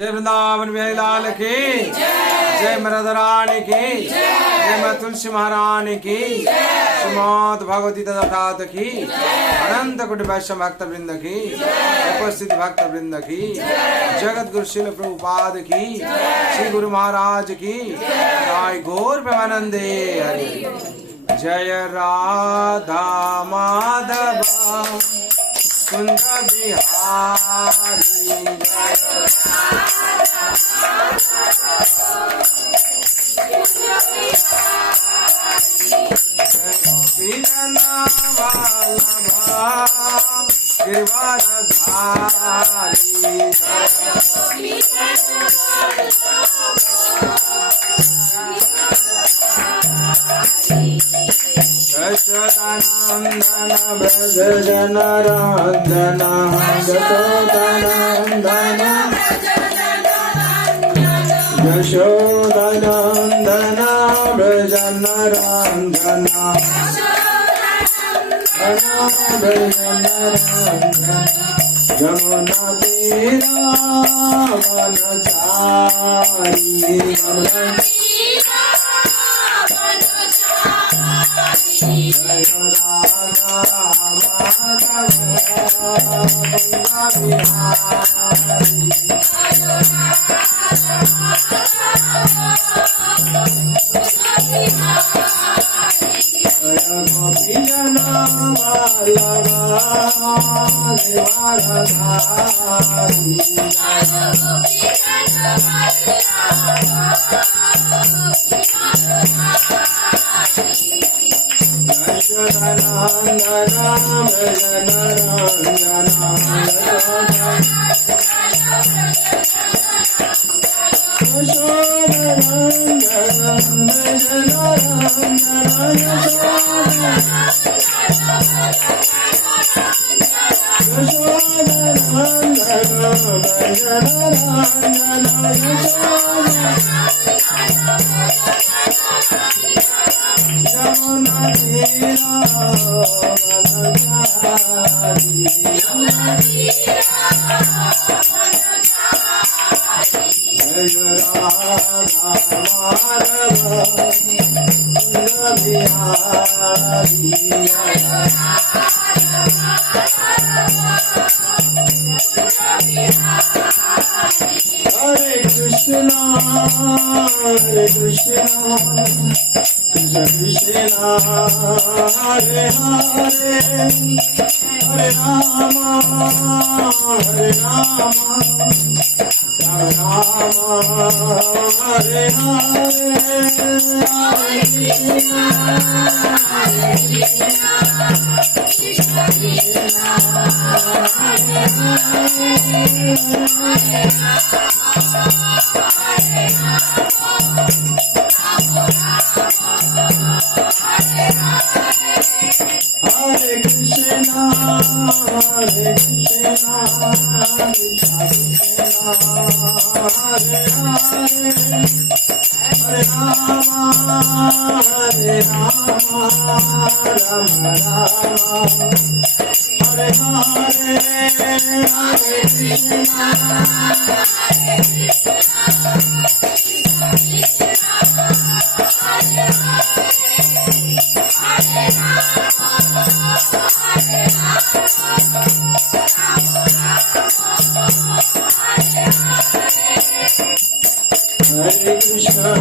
जय वृंदावन बिहारी लाल की जय मराधारानी की जय मां तुलसी महारानी की श्रीमद् भगवती तथात की अनंत कोटि वैष्णव भक्त वृंद की उपस्थित भक्त वृंद की जगत गुरु शिल प्रभुपाद की श्री गुरु महाराज की जय गौर प्रेमानंदे हरि। जय राधा माधव सुंदर बिहारी यशोदानंदन भज जन रंजन यशोदानंदन यशोदानंदन भज जन रंजन यमुना तीरा वनचारी जय राधा माधव बिहारी गोपी जना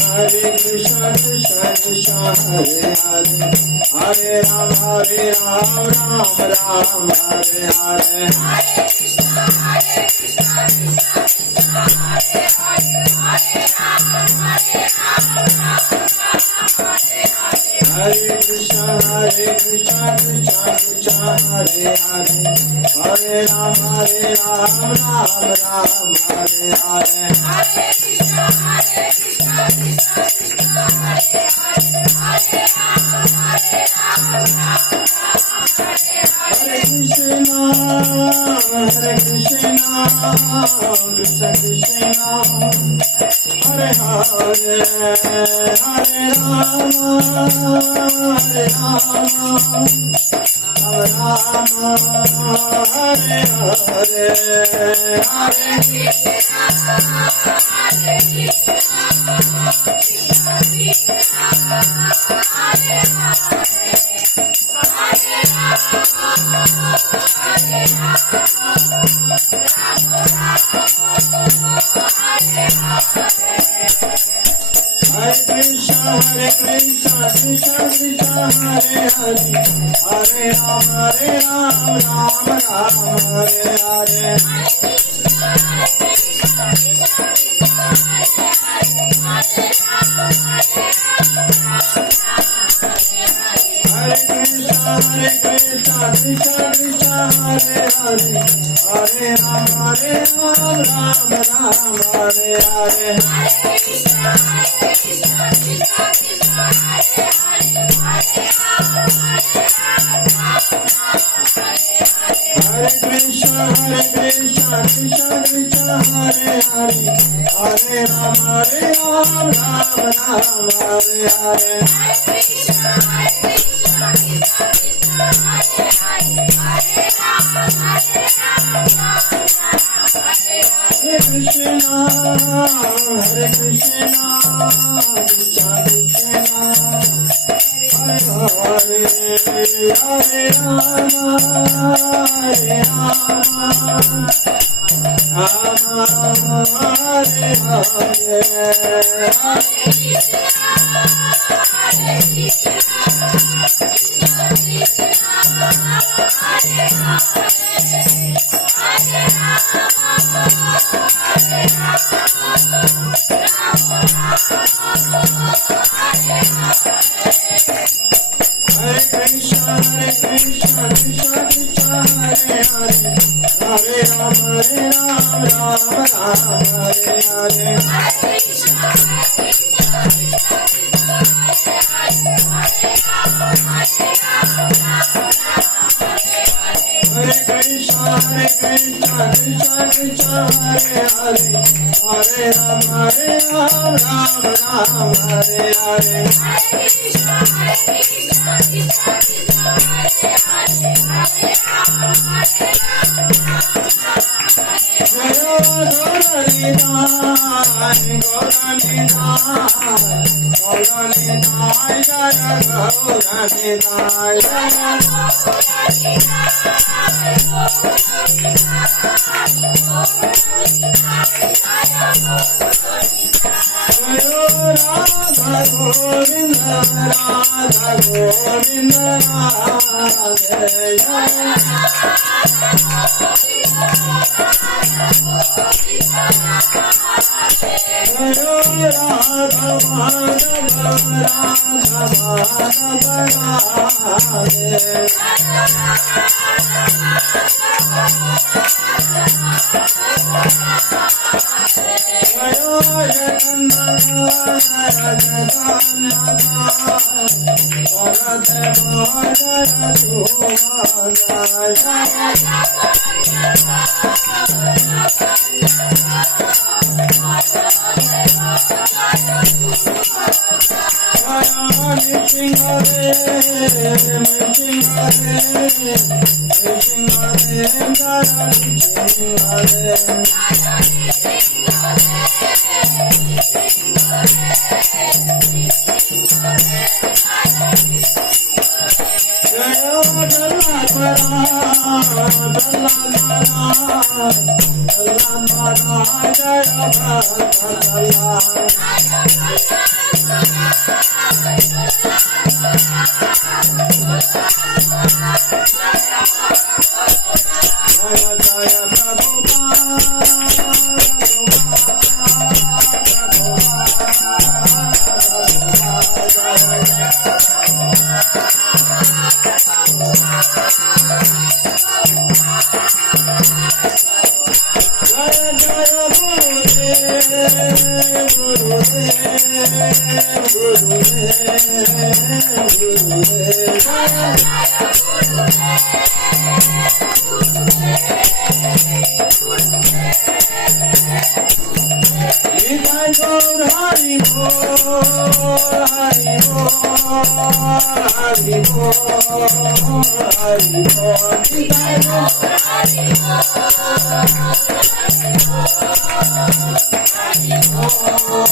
Hare Krishna Krishna Krishna Hare Hare Hare Rama Hare Rama Rama Hare Hare Hare Krishna Krishna Krishna Hare Hare Hare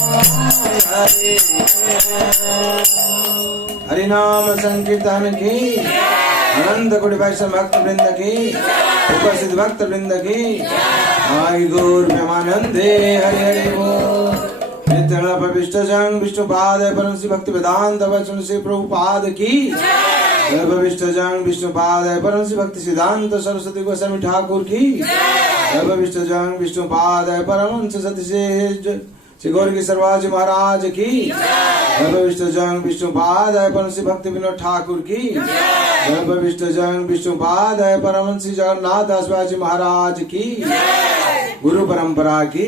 हरे हरि नाम संकीर्तन की अनंत कोटि वैष्णव भक्त वृंद की उपस्थित भक्त वृंद की आई गौर प्रेमानंदे हरि हरि बोल। नित्य जंग विष्णुपाद परम श्री भक्ति वेदांत वचन श्री प्रभुपाद की जंग विष्णुपाद परम श्री भक्ति सिद्धांत सरस्वती गोस्वामी ठाकुर की जंग विष्णुपाद परम सती श्री गौर की सरवाजी महाराज की जंग विष्णुपाद परम श्री भक्ति विनोद ठाकुर की जंग विष्णुपाद परम श्री जगन्नाथ दासवाजी महाराज की गुरु परंपरा की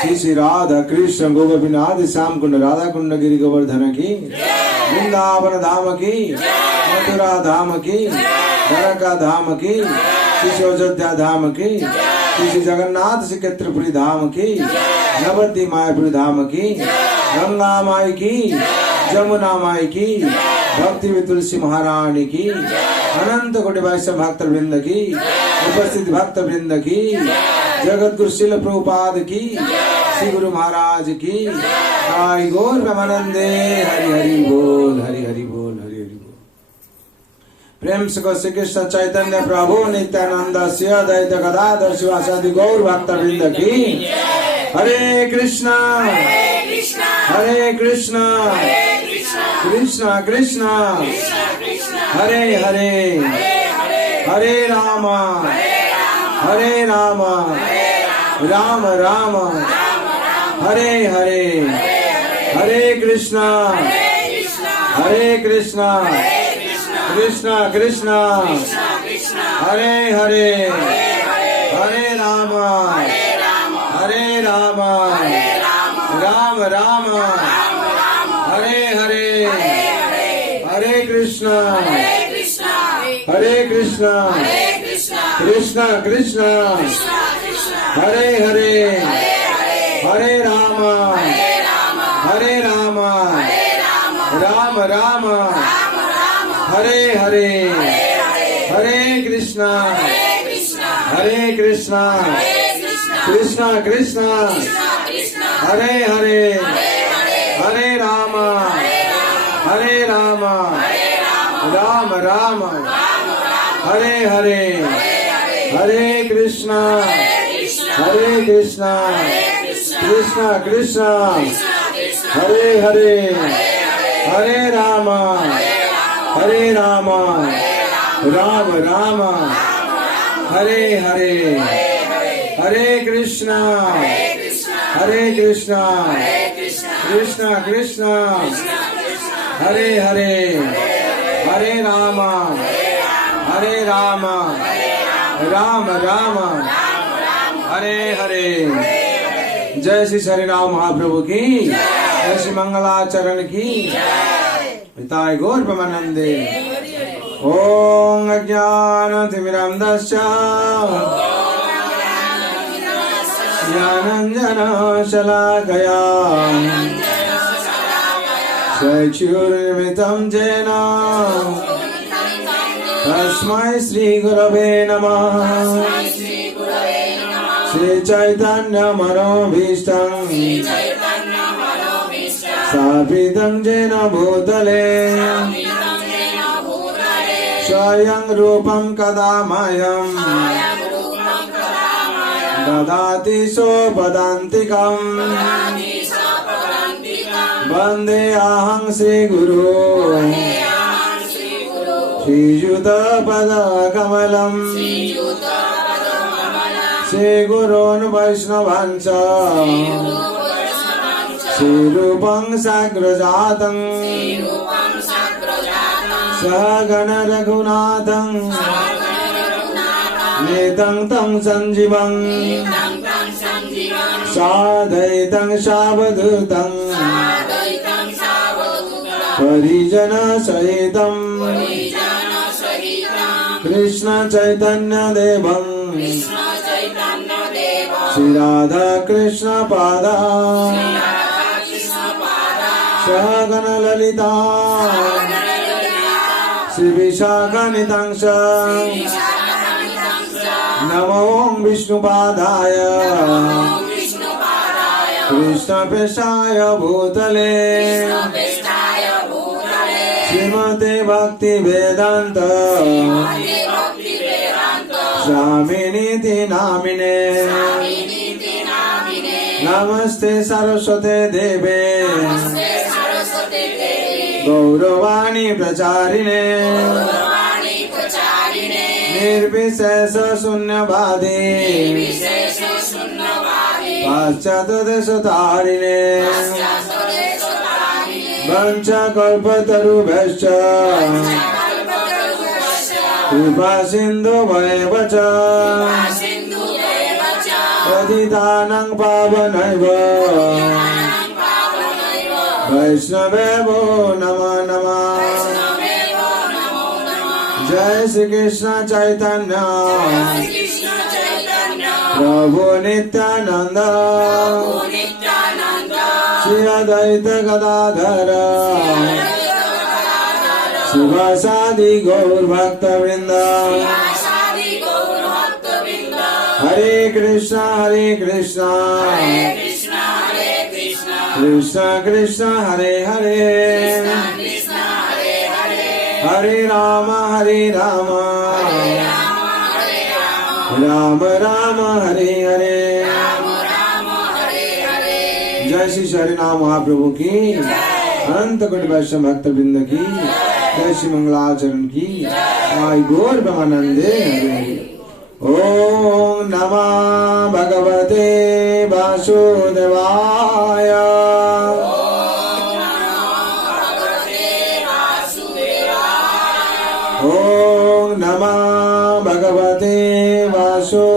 श्री श्री राधा कृष्ण गोपीनाथ श्याम कुंड राधा कुंड गिरी गोवर्धन की वृंदावन धाम की मथुरा धाम की द्वारका धाम की श्री अयोध्या धाम की श्री जगन्नाथ श्री क्षेत्रपुरी धाम की नवद्वीप मायापुरी धाम की गंगा माई की जमुना माई की भक्ति तुलसी महारानी की अनंत कोटि वैष्णव भक्त वृंद की उपस्थित भक्त वृंद की जगत गुरु शिल प्रभुपाद की श्री गुरु महाराज की आई गौर ब्रह्मानंदे हरि हरि बोल हरि हरि बोल हरि हरि बोल। प्रेम से श्री कृष्ण चैतन्य प्रभु नित्यानंद श्री अद्वैत गदाधर शिवासादि गौर भक्त वृंद की हरे कृष्णा हरे कृष्णा कृष्णा कृष्णा हरे हरे हरे रामा राम राम हरे हरे हरे कृष्णा कृष्णा कृष्णा हरे हरे हरे राम राम राम हरे हरे हरे कृष्णा कृष्णा कृष्णा हरे हरे हरे राम राम राम हरे हरे हरे कृष्णा कृष्णा कृष्णा हरे हरे हरे राम राम राम हरे हरे हरे कृष्णा कृष्णा कृष्णा हरे हरे हरे राम राम राम हरे हरे हरे कृष्णा कृष्णा कृष्णा हरे हरे हरे राम राम राम हरे हरे। जय श्री हरिनाम महाप्रभु की जय श्री मंगलाचरण की पिताय गौर ब्रह्मानंदे। ओम अज्ञानतिमिरन्धस्य ज्ञानाञ्जन शलाकया चक्षुर्मिलितं येन तस्मै श्री गुरवे नमः। श्री चैतन्य मनोभीष्टं स्थापितं येन भूतले स्वयं रूपं कदा मह्यं ददाति सोपदान्तिकम् वन्दे अहं श्रीगुरु श्रीयुतपदकमलम् श्रीगुरोन् वैष्णवान् च श्रीरूपं साग्रजातं सहगण रघुनाथं नेतं तं संजीवं साद्वैतं सावधूतं परिजन सहितं कृष्ण चैतन्य देवं श्री राधा कृष्ण पादा सहगण ललिता श्री विशाखानितांश नमो विष्णुपादाय कृष्ण पृष्ठाय भूतले श्रीमते भक्ति वेदांत स्वामिनीति नामिने नमस्ते सरस्वते देवे गौरवाणी प्रचारिणे निर्विशेष शून्यवादी पाश्चात्यदेशतारिणे वंशकल्पतरुभ्यश्च कृपा सिन्धुभ्येव च पतितानां पावनैव वैष्णवेभ्यो नमो नमः। जय श्री कृष्ण चैतन्य प्रभु नित्यानंद श्री अद्वैत गदाधर शिवासादि गौर भक्त वृंद। हरे कृष्णा कृष्ण कृष्ण हरे हरे हरे राम राम राम हरे हरे। जय श्री हरिनाम महाप्रभु की, अनंत कोटि वैष्णव भक्त वृंद की, जय श्री मंगलाचरण की, जय गौर ब्रह्मानंदे हरे। ओम नमः भगवते वासुदेवाय। ओम नमः भगवते वासुदेवाय।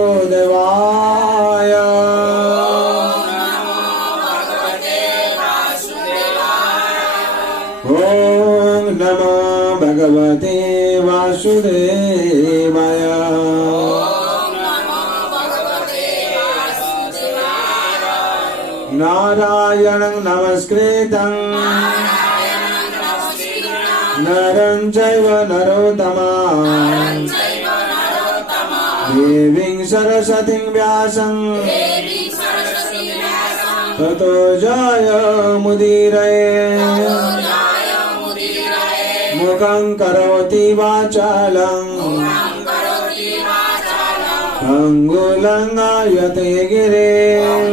ओम नमः भगवते वासुदेवाय। नारायणं नमस्कृतं नरं चैव नरोत्तमं देवीं सरस्वतीं व्यासं ततो जयमुदीरये। मुखं करोति वाचालं अंगुलं गायते गिरिं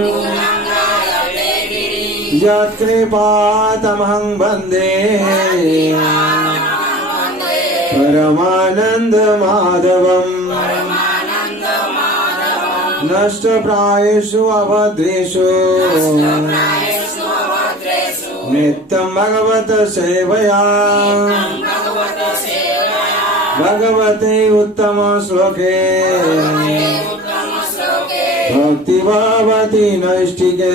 यत्कृपातमहं वन्दे परमानंद माधवम्। नष्टप्रायेषु अभद्रेषु नित्यं भगवत सेवया भगवते उत्तम श्लोके भक्ति भवति नैष्ठिके।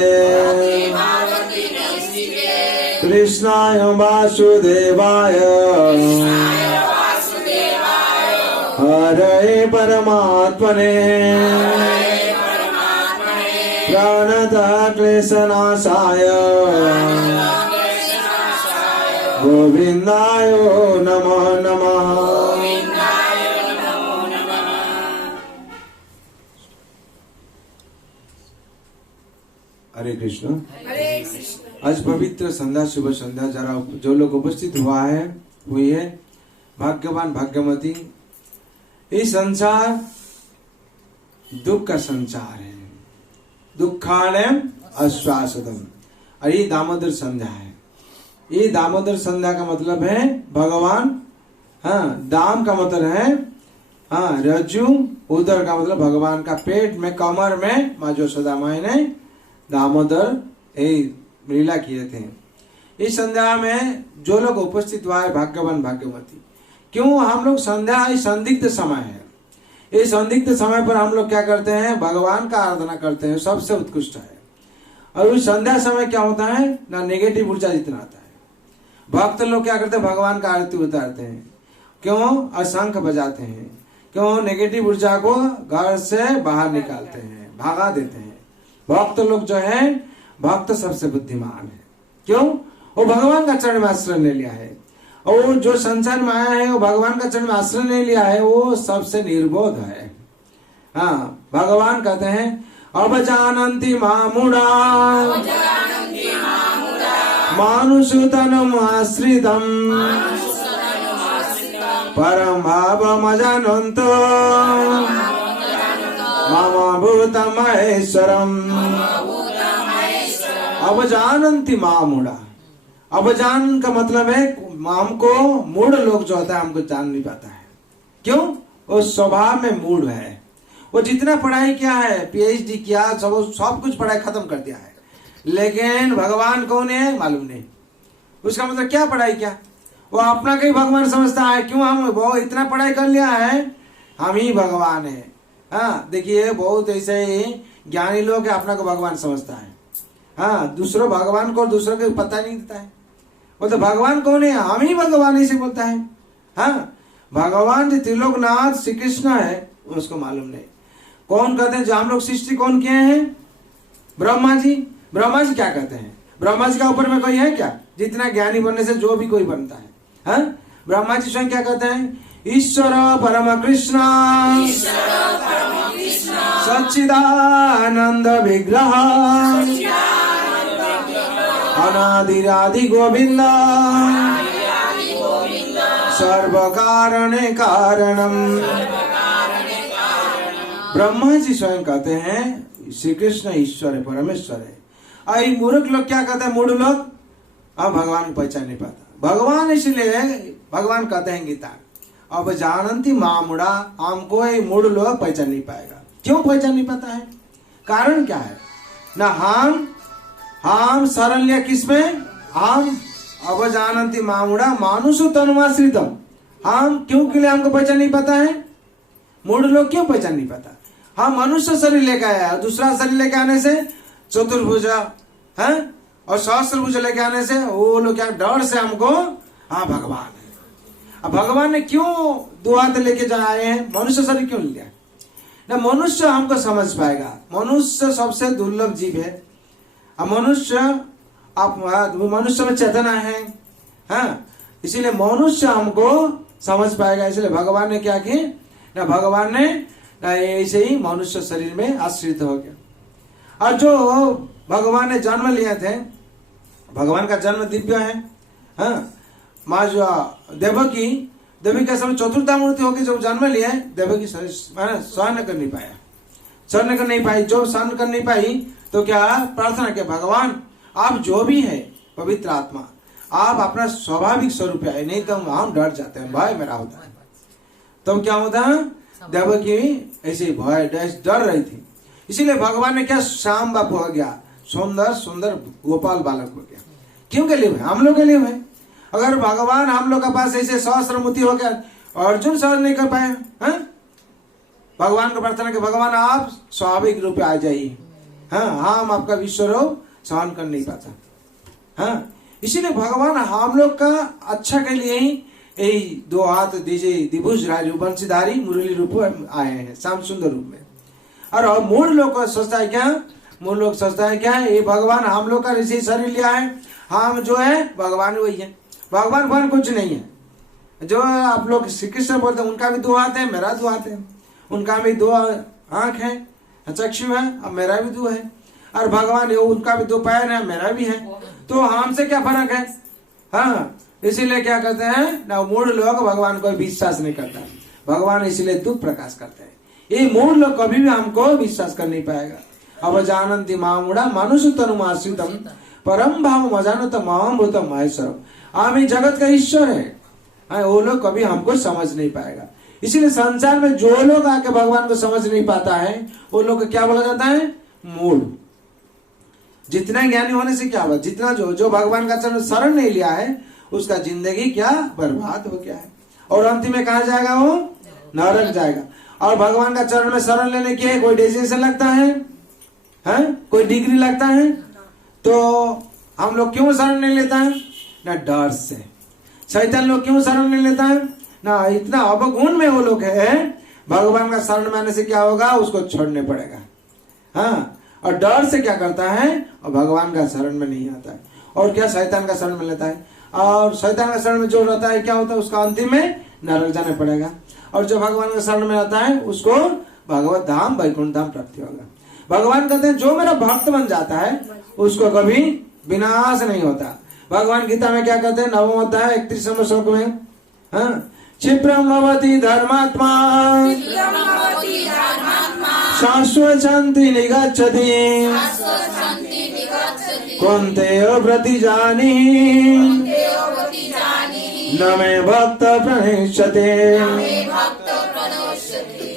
कृष्णाय वासुदेवाय हरे परमात्मने प्रणतः क्लेशनाशाय गोविन्दाय नमो नमः। हरे कृष्ण। आज पवित्र संध्या, शुभ संध्या। जरा जो लोग उपस्थित हुई है भाग्यवान भाग्यवती। ये संसार दुख का संसार है, दुखाणम आश्वासदम। और ये दामोदर संध्या है। ये दामोदर संध्या का मतलब है भगवान, दाम का मतलब है रज्जु, उदर का मतलब भगवान का पेट में, कमर में माँ यशोदा माई ने दामोदर लीला किए थे। इस संध्या में जो लोग उपस्थित हुआ है भाग्यवान भाग्यवती। क्यों हम लोग संध्या, संदिग्ध समय है। इस संदिग्ध समय पर हम लोग क्या करते हैं, भगवान का आराधना करते हैं, सबसे उत्कृष्ट है। और उस संध्या समय क्या होता है ना, नेगेटिव ऊर्जा जितना आता है। भक्त लोग क्या करते हैं, भगवान का आरती उतारते हैं। क्यों, शंख बजाते हैं। क्यों, नेगेटिव ऊर्जा को घर से बाहर निकालते हैं, भगा देते हैं। भक्त लोग जो है, भक्त सबसे बुद्धिमान है। क्यों, वो भगवान का चरण में आश्रय ले लिया है। और जो संसार में आया है वो भगवान का चरण में आश्रय नहीं लिया है, वो सबसे निर्बोध है। भगवान कहते हैं अब जानन्ति मामुडा मानुषतनुम् आश्रितम् परम भावमजानन्तो मम भूतं महेश्वरम्। अब जानन्ति मामुडा। अब जान का मतलब है हमको मूढ़ लोग जो होता है हमको जान नहीं पाता है। क्यों? वो स्वभाव में मूढ़ है। वो जितना पढ़ाई किया है, पीएचडी किया, सब कुछ पढ़ाई खत्म कर दिया है, लेकिन भगवान कौन है मालूम नहीं। उसका मतलब क्या पढ़ाई किया? वो अपना कहीं भगवान समझता है। क्यों? हम वो इतना पढ़ाई कर लिया है, हम ही भगवान है। हाँ, देखिए बहुत ऐसे ही ज्ञानी लोग है, अपना को भगवान समझता है। हाँ, दूसरों भगवान को दूसरों को पता नहीं देता है। वो तो भगवान कौन है? हम ही भगवान, ऐसे बोलता है। हाँ, भगवान जो त्रिलोकनाथ श्री कृष्ण है उसको मालूम नहीं। कौन कहते हैं? जो हम लोग सृष्टि कौन किए हैं? ब्रह्मा जी। ब्रह्मा जी क्या कहते हैं? ब्रह्मा जी का ऊपर में कोई है क्या? जितना ज्ञानी बनने से जो भी कोई बनता है। हाँ, ब्रह्मा जी स्वयं क्या कहते हैं? ईश्वर परम कृष्ण सच्चिदानंद विग्रह अनादिरादि गोविंद सर्व कारणे कारणम। ब्रह्मा जी स्वयं कहते हैं श्री कृष्ण ईश्वर है, परमेश्वर है। आई मूर्ख लोग क्या कहते हैं? मूढ़ लोग हम भगवान को पहचान नहीं पाता। भगवान इसलिए भगवान कहते हैं गीता, अब जानन्ति मामुडा, हमको ये मूढ़ लोग पहचान नहीं पाएगा। क्यों पहचान नहीं पाता है? कारण क्या है? ना हम शरण लिया किसमें? हम अब जानन्ति मामुडा मानुषो तनुमाश्रितम। हम क्यों के लिए हमको पहचान नहीं पाता है? मूढ़ लोग क्यों पहचान नहीं पाता? हम मनुष्य शरीर लेके आया, दूसरा शरीर लेके आने से चतुर्भुजा है और सहस्त्रभुज लेके आने से वो लोग क्या डर से हमको हाँ भगवान है। अब भगवान ने क्यों दो हाथ लेके जा आए हैं? मनुष्य शरीर क्यों लिया? ना मनुष्य हमको समझ पाएगा। मनुष्य सबसे दुर्लभ जीव है। मनुष्य आप मनुष्य में चेतना है। हाँ, इसीलिए मनुष्य हमको समझ पाएगा। इसलिए भगवान ने क्या किया ना, भगवान ने ऐसे ही मनुष्य शरीर में आश्रित हो गया। और जो भगवान ने जन्म लिए थे, भगवान का जन्म दिव्य है। हाँ, माँ जो देवी के समय चतुर्था मूर्ति होकर जब जन्म लिया, देवकी सहन कर नहीं पाया, सहन कर नहीं पाई। जो सहन कर नहीं पाई तो क्या प्रार्थना किया, भगवान आप जो भी है पवित्र आत्मा, आप अपना स्वाभाविक स्वरूप है, नहीं तो हम डर जाते हैं, भय मेरा होता है। तो क्या होता है? देवकी ऐसे भय डर रही थी। इसीलिए भगवान ने क्या श्याम बाप हो गया, सुंदर सुंदर गोपाल बालक हो गया। क्यों के लिए? हम लोग के लिए है। अगर भगवान हम लोग के पास ऐसे सहस्त्रमूर्ति हो गया, अर्जुन सहन नहीं कर पाए हैं? भगवान को प्रार्थना कि भगवान आप स्वाभाविक रूप में आ जाइए। हाँ, हम आपका विश्व रूप सहन कर नहीं पाता। हाँ, इसीलिए भगवान हम लोग का अच्छा के लिए ही यही दो हाथ दीजिए द्विभुज वंशीधारी मुरली रूप आए हैं, श्याम सुंदर रूप में। और मूल लोग को सोचता है क्या? मूल लोग सोचता है क्या? ये भगवान हम लोग का ऋषि शरीर लिया है, हम जो है भगवान वही है। भगवान कुछ नहीं है। जो आप लोग श्री कृष्ण बोलते हैं, उनका भी दो हाथ है, मेरा दो हाथ है। उनका भी दो आंख है, चक्षु है, अब मेरा भी दो है। और भगवान उनका भी दो पैर है, मेरा भी है। तो हमसे क्या फर्क है? हाँ, इसीलिए क्या कहते हैं ना, मूढ़ लोग भगवान को विश्वास नहीं करता। भगवान इसीलिए दुख प्रकाश करते हैं। ये मूढ़ लोग कभी भी हमको विश्वास कर नहीं पाएगा। अब जानन्ति मामुडा मनुष्य तनुमाश्रितम परम भाव मजानत माम भूतम महेश्वरम। हम जगत का ईश्वर है। वो लोग कभी हमको समझ नहीं पाएगा। इसीलिए संसार में जो लोग आके भगवान को समझ नहीं पाता है, वो लोग को क्या बोला जाता है? मूढ़। जितना ज्ञानी होने से क्या हुआ? जितना जो भगवान का शरण नहीं लिया है, उसका जिंदगी क्या बर्बाद हो गया है। और अंतिम में कहा जाएगा? वो नरक जाएगा। और भगवान का चरण में शरण लेने के कोई डेजिग्नेशन लगता है? कोई डिग्री लगता है? तो हम लोग क्यों शरण नहीं लेता है? ना डर से। शैतान लोग क्यों शरण नहीं लेता है? ना इतना अवगुण में वो लोग है। भगवान का शरण में आने से क्या होगा? उसको छोड़ने पड़ेगा। हाँ, और डर से क्या करता है? और भगवान का शरण में नहीं आता है। और क्या शैतान का शरण में लेता है। और शैतान का शरण में जो रहता है क्या होता है? उसका अंतिम में नरक जाना पड़ेगा। और जो भगवान का शरण में आता है उसको भगवत धाम वैकुंठ धाम प्राप्ति होगा। भगवान कहते हैं जो मेरा भक्त बन जाता है उसको कभी विनाश नहीं होता। भगवान गीता में क्या कहते हैं, 9वां अध्याय 31वें श्लोक में, हाँ, क्षिप्रम भवति धर्मात्मा शाश्वत शांति निगच्छति कौन्तेय प्रतिजानी न मे भक्त प्रणश्यते।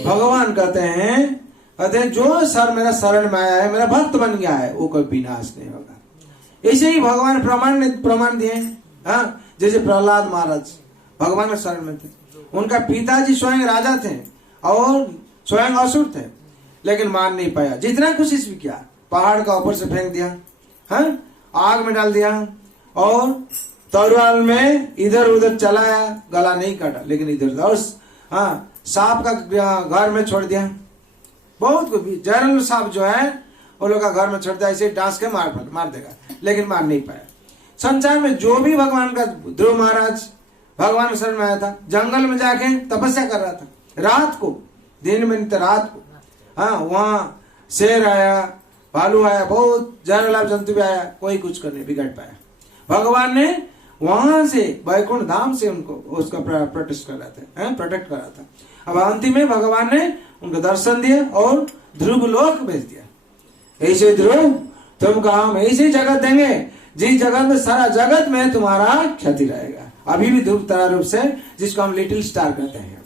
भगवान कहते हैं जो सर मेरा शरण में आया है, मेरा भक्त बन गया है, वो कोई विनाश नहीं होगा। ऐसे ही भगवान प्रमाण दिए, हाँ, जैसे प्रहलाद महाराज भगवान के शरण में थे, उनका पिताजी स्वयं राजा थे और स्वयं असुर थे, लेकिन मान नहीं पाया। जितना कोशिश भी किया, पहाड़ का ऊपर से फेंक दिया, हाँ, आग में डाल दिया और तलवार में इधर उधर चलाया, गला नहीं काटा लेकिन इधर, और हाँ, सांप का घर में छोड़ दिया, बहुत कुछ। जहरीला सांप जो है वो लोग का घर में छोड़ दिया, ऐसे डांस के मार देगा, लेकिन मार नहीं पाया। संसार में जो भी भगवान का, ध्रुव महाराज भगवान के शरण में आया था, जंगल में जाके तपस्या कर रहा था रात को, दिन में नहीं था, रात को, हाँ, वहाँ शेर आया, भालू आया, बहुत जहरीला जंतु भी आया, कोई कुछ कर नहीं बिगड़ पाया। भगवान ने वहां से वैकुंठ धाम से उनको उसका प्रोटेक्ट कर रहा था। अब अंतिम में भगवान ने उनको दर्शन दिया और ध्रुव लोक भेज दिया। ऐसे ध्रुव तुमको हम ऐसी जगत देंगे जिस जगत में सारा जगत में तुम्हारा क्षति रहेगा। अभी भी ध्रुव तारा रूप से, जिसको हम लिटिल स्टार कहते हैं,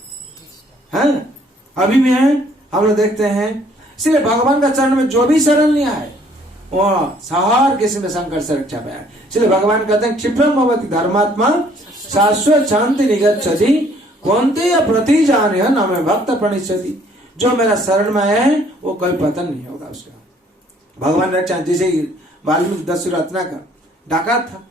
हाँ, अभी भी है, हम लोग देखते हैं। इसलिए भगवान का चरण में जो भी शरण लिया है वो हर किसी में शंकर से रक्षा पाया। इसलिए भगवान कहते हैं क्षिप्रम भवति धर्मात्मा शाश्वत शांति निगच्छति कौन्तेय प्रतिजानी न मे भक्त प्रणश्यति। जो मेरा शरण में आया है वो कोई पतन नहीं होगा उसका। भगवान रक्षा, जैसे वाल्मीकि दशरथना का डाकात था,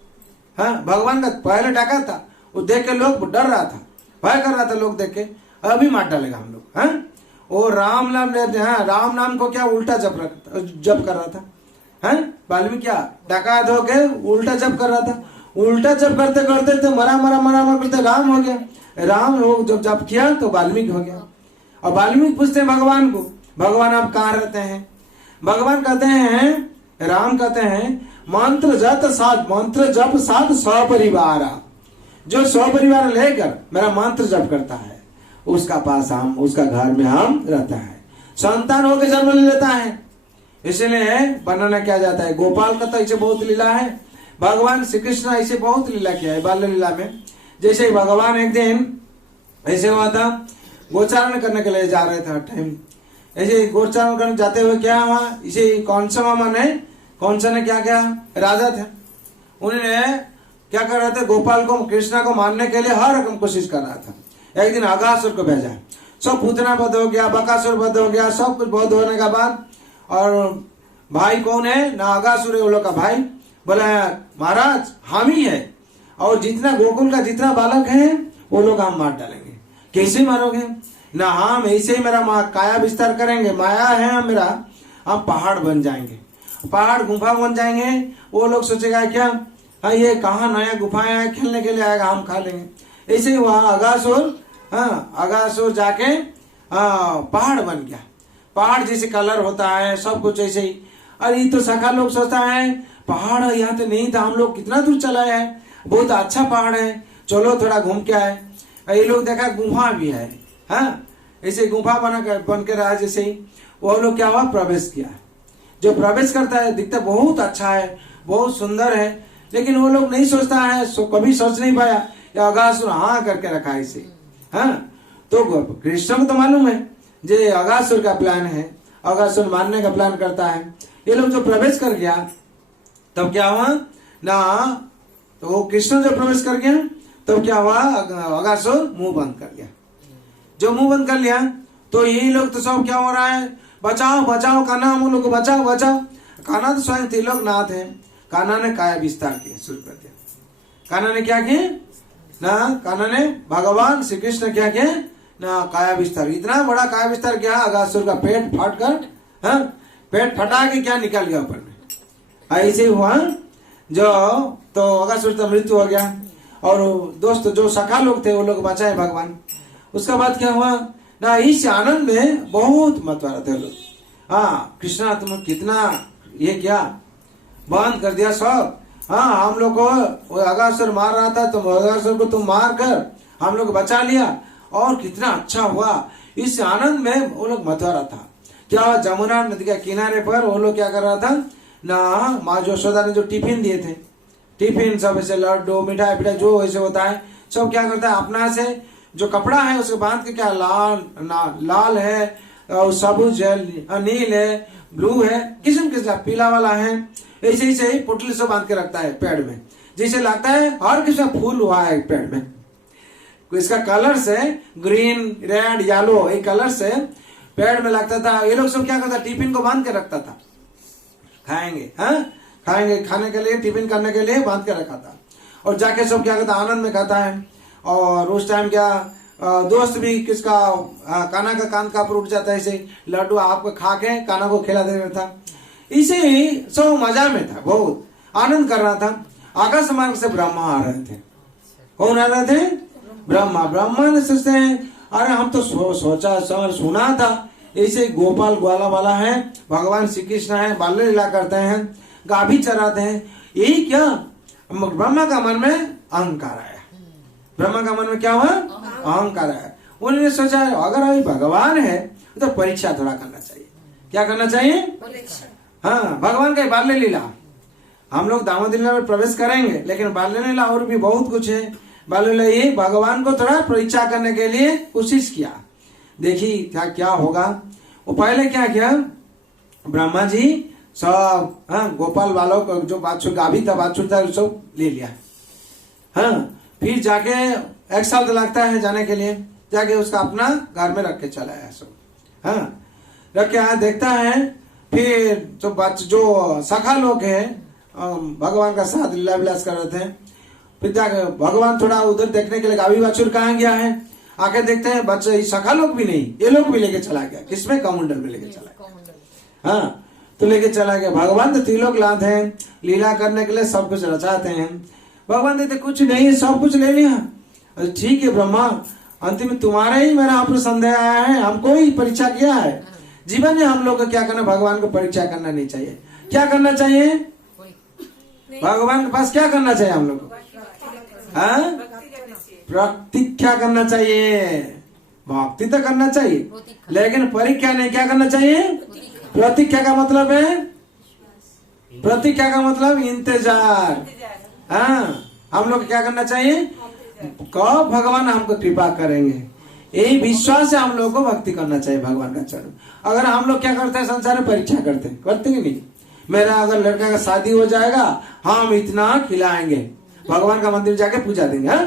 हाँ, भगवान का पहले डाकात था, वो देख के लोग डर रहा था, भय कर रहा था लोग देख के, अभी मार डालेगा हम लोग, हाँ, वो राम नाम लेते हैं, राम नाम को क्या उल्टा जप कर रहा था, हैं, वाल्मीकि क्या डाकात हो गए, उल्टा जप कर रहा था, उल्टा जप करते करते तो मरा करते राम हो गया, राम हो जब जप किया तो वाल्मीकि हो गया। और वाल्मीकि पूछते हैं भगवान को, भगवान आप कहाँ रहते हैं? भगवान कहते हैं, राम कहते हैं मंत्र जप साध सपरिवार, जो सपरिवार लेकर मेरा मंत्र जप करता है उसका पास हम, उसका घर में हम रहता है, संतान होकर जन्म ले लेता है। इसलिए वर्णना किया जाता है। गोपाल का तो ऐसे बहुत लीला है, भगवान श्री कृष्ण ऐसे बहुत लीला किया है बाल्य लीला में। जैसे भगवान एक दिन ऐसे हुआ था, गोचारण करने के लिए जा रहे थे टाइम, ऐसे गोचारण करने जाते हुए क्या हुआ, इसे कौनसा ने क्या किया, राजा थे, उन्होंने क्या कर रहे थे, गोपाल को, कृष्णा को मारने के लिए हर रकम कोशिश कर रहा था। एक दिन अगासुर को भेजा, सब पूतना बध हो गया, बकासुर बध हो गया, सब कुछ बध होने का बाद, और भाई कौन है ना, अगासुर है वो लोग का भाई, बोला महाराज हम ही है, और जितना गोकुल का जितना बालक है वो लोग हम मार डालेंगे। कैसे मारोगे ना, हम ऐसे ही मेरा काया विस्तार करेंगे, माया है मेरा, हम पहाड़ बन जाएंगे, पहाड़ गुफा बन जाएंगे। वो लोग सोचेगा क्या, हाँ ये कहाँ नया गुफाएं है, खेलने के लिए आएगा, हम खा लेंगे। ऐसे ही वहां अगासुर, हाँ, अगासुर जाके पहाड़ बन गया, पहाड़ जैसे कलर होता है सब कुछ ऐसे ही। अरे ये तो सखा लोग सोचता है पहाड़ यहाँ तो नहीं था, हम लोग कितना दूर चलाए है, बहुत अच्छा पहाड़ है, चलो थोड़ा घूम के आए। ये लोग देखा गुफा भी है, हाँ, ऐसे गुफा बन के रहा, जैसे ही वो लोग क्या हुआ, प्रवेश किया। जो प्रवेश करता है दिखता बहुत अच्छा है, बहुत सुंदर है, लेकिन वो लोग नहीं सोचता है, कभी सोच नहीं पाया या अगासुर हाँ करके रखा है इसे, हाँ। तो कृष्ण को तो मालूम है जे अगासुर का प्लान है, अगासुर मारने का प्लान करता है। ये लोग जो प्रवेश कर गया तब क्या हुआ ना, तो वो कृष्ण जो प्रवेश कर गया तब क्या हुआ, अगासुर मुंह बंद कर गया। जो मुंह बंद कर लिया तो यही लोग तो सब क्या हो रहा है, बचाओ बचाओ कान्हा, हम लोग को बचाओ बचाओ। कान्हा तो स्वयं त्रिलोकनाथ है, कान्हा ने काया विस्तार किया शुरू कर दिया। कान्हा ने क्या किया ना, कान्हा ने भगवान श्री कृष्ण क्या किया ना, काया विस्तार, इतना बड़ा काया विस्तार किया, अगासुर का पेट फाट कर, हाँ, पेट फटा के क्या निकल गया ऊपर में। ऐसे हुआ जो, तो अगासुर का मृत्यु हो गया, और दोस्त जो सखा लोग थे वो लोग बचाए भगवान। उसका बाद क्या हुआ ना, इस आनंद में बहुत मत रहे थे लोग, हाँ कृष्णा तुम कितना ये क्या बंद कर दिया सब। हाँ हम लोग को वो अगासुर मार रहा था, तुम अगासुर को तुम मार कर हम लोग बचा लिया और कितना अच्छा हुआ। इस आनंद में वो लोग मथुरा था। क्या जमुना नदी के किनारे पर वो लोग क्या कर रहा था ना, माँ यशोदा ने जो टिफिन दिए थे, टिफिन सब ऐसे लड्डू मिठाई पिठाई जो ऐसे होता है सब क्या करता है अपना से जो कपड़ा है उसको बांध के, क्या लाल है और सबुज है, नील है, ब्लू है, किस्म किस्म पीला वाला है, ऐसे ऐसे ही पुटली से बांध के रखता है पेड़ में, जैसे लगता है हर किस्म का फूल हुआ है पेड़ में। इसका कलर से ग्रीन रेड येलो ये कलर से पेड़ में लगता था। ये लोग सब क्या करता, टिफिन को बांध के रखता था, खाएंगे हाँ खाएंगे, खाने के लिए टिफिन करने के लिए बांध के रखा था और जाके सब क्या करता आनंद में खाता है। और उस टाइम क्या दोस्त भी किसका काना का कान का उठ जाता है, ऐसे लड्डू आपको खा के काना को खिला दे रहा था। इसे ही सब मजा में था, बहुत आनंद कर रहा था। आकाश मार्ग से ब्रह्मा आ रहे थे। कौन आ रहे थे? ब्रह्मा। ब्रह्मा ने सोचते हैं अरे हम तो सोचा सुना था ऐसे गोपाल ग्वाला वाला है, भगवान श्री कृष्ण है, बाल्य लीला करते हैं, गाभी चराते हैं, यही क्या? ब्रह्मा का मन में अहंकार आया। ब्रह्मा का मन में क्या हुआ? अहंकार आया। उन्होंने सोचा अगर अभी भगवान है तो परीक्षा थोड़ा करना चाहिए। क्या करना चाहिए? हाँ भगवान का बाल्य लीला। हम लोग दामोदर लीला में प्रवेश करेंगे, लेकिन बाल्य लीला और भी बहुत कुछ है। बाल्य लीला ये भगवान को थोड़ा परीक्षा करने के लिए कोशिश किया, देखी क्या होगा। वो पहले क्या किया, ब्रह्मा जी सब गोपाल वालों को जो बाछुर गाभी था बाछुर था सब ले लिया। हाँ फिर जाके 1 साल तो लगता है जाने के लिए, जाके उसका अपना घर में रख के चला आया सब। हाँ रख के आया, देखता है फिर जो सखा लोग है भगवान का साथ लीला विलास कर रहे थे। फिर जाके भगवान थोड़ा उधर देखने के लिए गाभी बाछुर कहाँ गया है, आके देखते हैं बच्चे सखा लोग भी नहीं, ये लोग भी लेके चला गया। किसमें? कमुंडल में लेके चला गया। हाँ तो लेके चला गया। भगवान तो त्रिलोक लाद है, लीला करने के लिए सब कुछ रचाते हैं। भगवान देते कुछ नहीं, सब कुछ ले लिया। ठीक है ब्रह्मा, अंतिम में तुम्हारा ही मेरा आप संदेह आया है, हमको ही परीक्षा किया है। जीवन में हम लोग को क्या करना, भगवान को परीक्षा करना नहीं चाहिए। क्या करना चाहिए? भगवान के पास क्या करना चाहिए हम लोग को? प्रतीक्षा करना चाहिए। भक्ति तो करना चाहिए, लेकिन परीक्षा नहीं। क्या करना चाहिए? प्रतीक्षा का मतलब है, प्रतीक्षा का मतलब इंतजार। हाँ हम लोग क्या करना चाहिए? कब भगवान हमको कृपा करेंगे, यही विश्वास से हम लोग को भक्ति करना चाहिए भगवान का चरण। अगर हम लोग क्या करते हैं संसार में, परीक्षा करते हैं नहीं। मेरा अगर लड़का का शादी हो जाएगा हम इतना खिलाएंगे, भगवान का मंदिर जाके पूजा देंगे। हाँ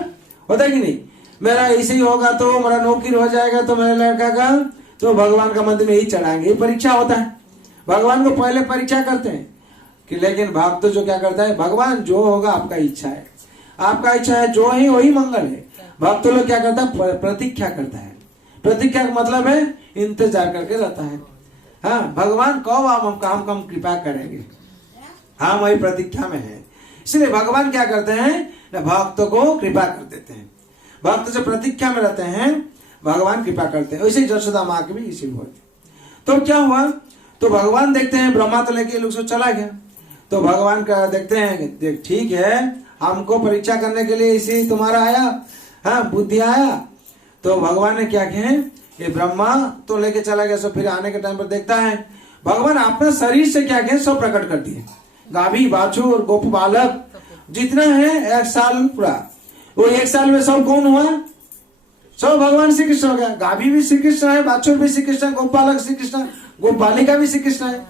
होता है कि नहीं? मेरा ऐसे ही होगा तो मेरा नौकरी हो जाएगा तो मेरे लड़का का तो भगवान का मंदिर में ही चढ़ाएंगे। ये परीक्षा होता है। भगवान को पहले परीक्षा करते हैं कि, लेकिन भक्त जो क्या करता है, भगवान जो होगा आपका इच्छा है, आपका इच्छा है जो ही वही मंगल है। भक्त लोग क्या करता है? प्रतीक्षा करता है। प्रतीक्षा का मतलब है इंतजार करके रहता है। हाँ भगवान कब हम कृपा करेंगे, हम वही प्रतीक्षा में है। इसलिए भगवान क्या करते हैं, भक्तों को कृपा कर देते हैं। भक्त जो प्रतीक्षा में रहते हैं भगवान कृपा करते हैं। वैसे यशोदा माँ की भी इसी हुआ। तो क्या हुआ, तो भगवान देखते हैं ब्रह्मा तो लेके लोग चला गया। तो भगवान का देखते हैं, देख ठीक है हमको परीक्षा करने के लिए इसी तुम्हारा आया, हाँ बुद्धि आया। तो भगवान ने क्या किया, ये ब्रह्मा तो लेके चला गया। सो फिर आने के टाइम पर देखता है भगवान अपने शरीर से क्या किया, सब प्रकट कर दिए। गाभी बाछुर गोप बालक जितना है 1 साल पूरा, वो 1 साल में सब कौन हुआ? सब भगवान श्री कृष्ण हो गया। गाभी भी श्री कृष्ण है, बाछुर भी श्री कृष्ण, गोप बालक श्री कृष्ण, गोप बालिका भी श्री कृष्ण है।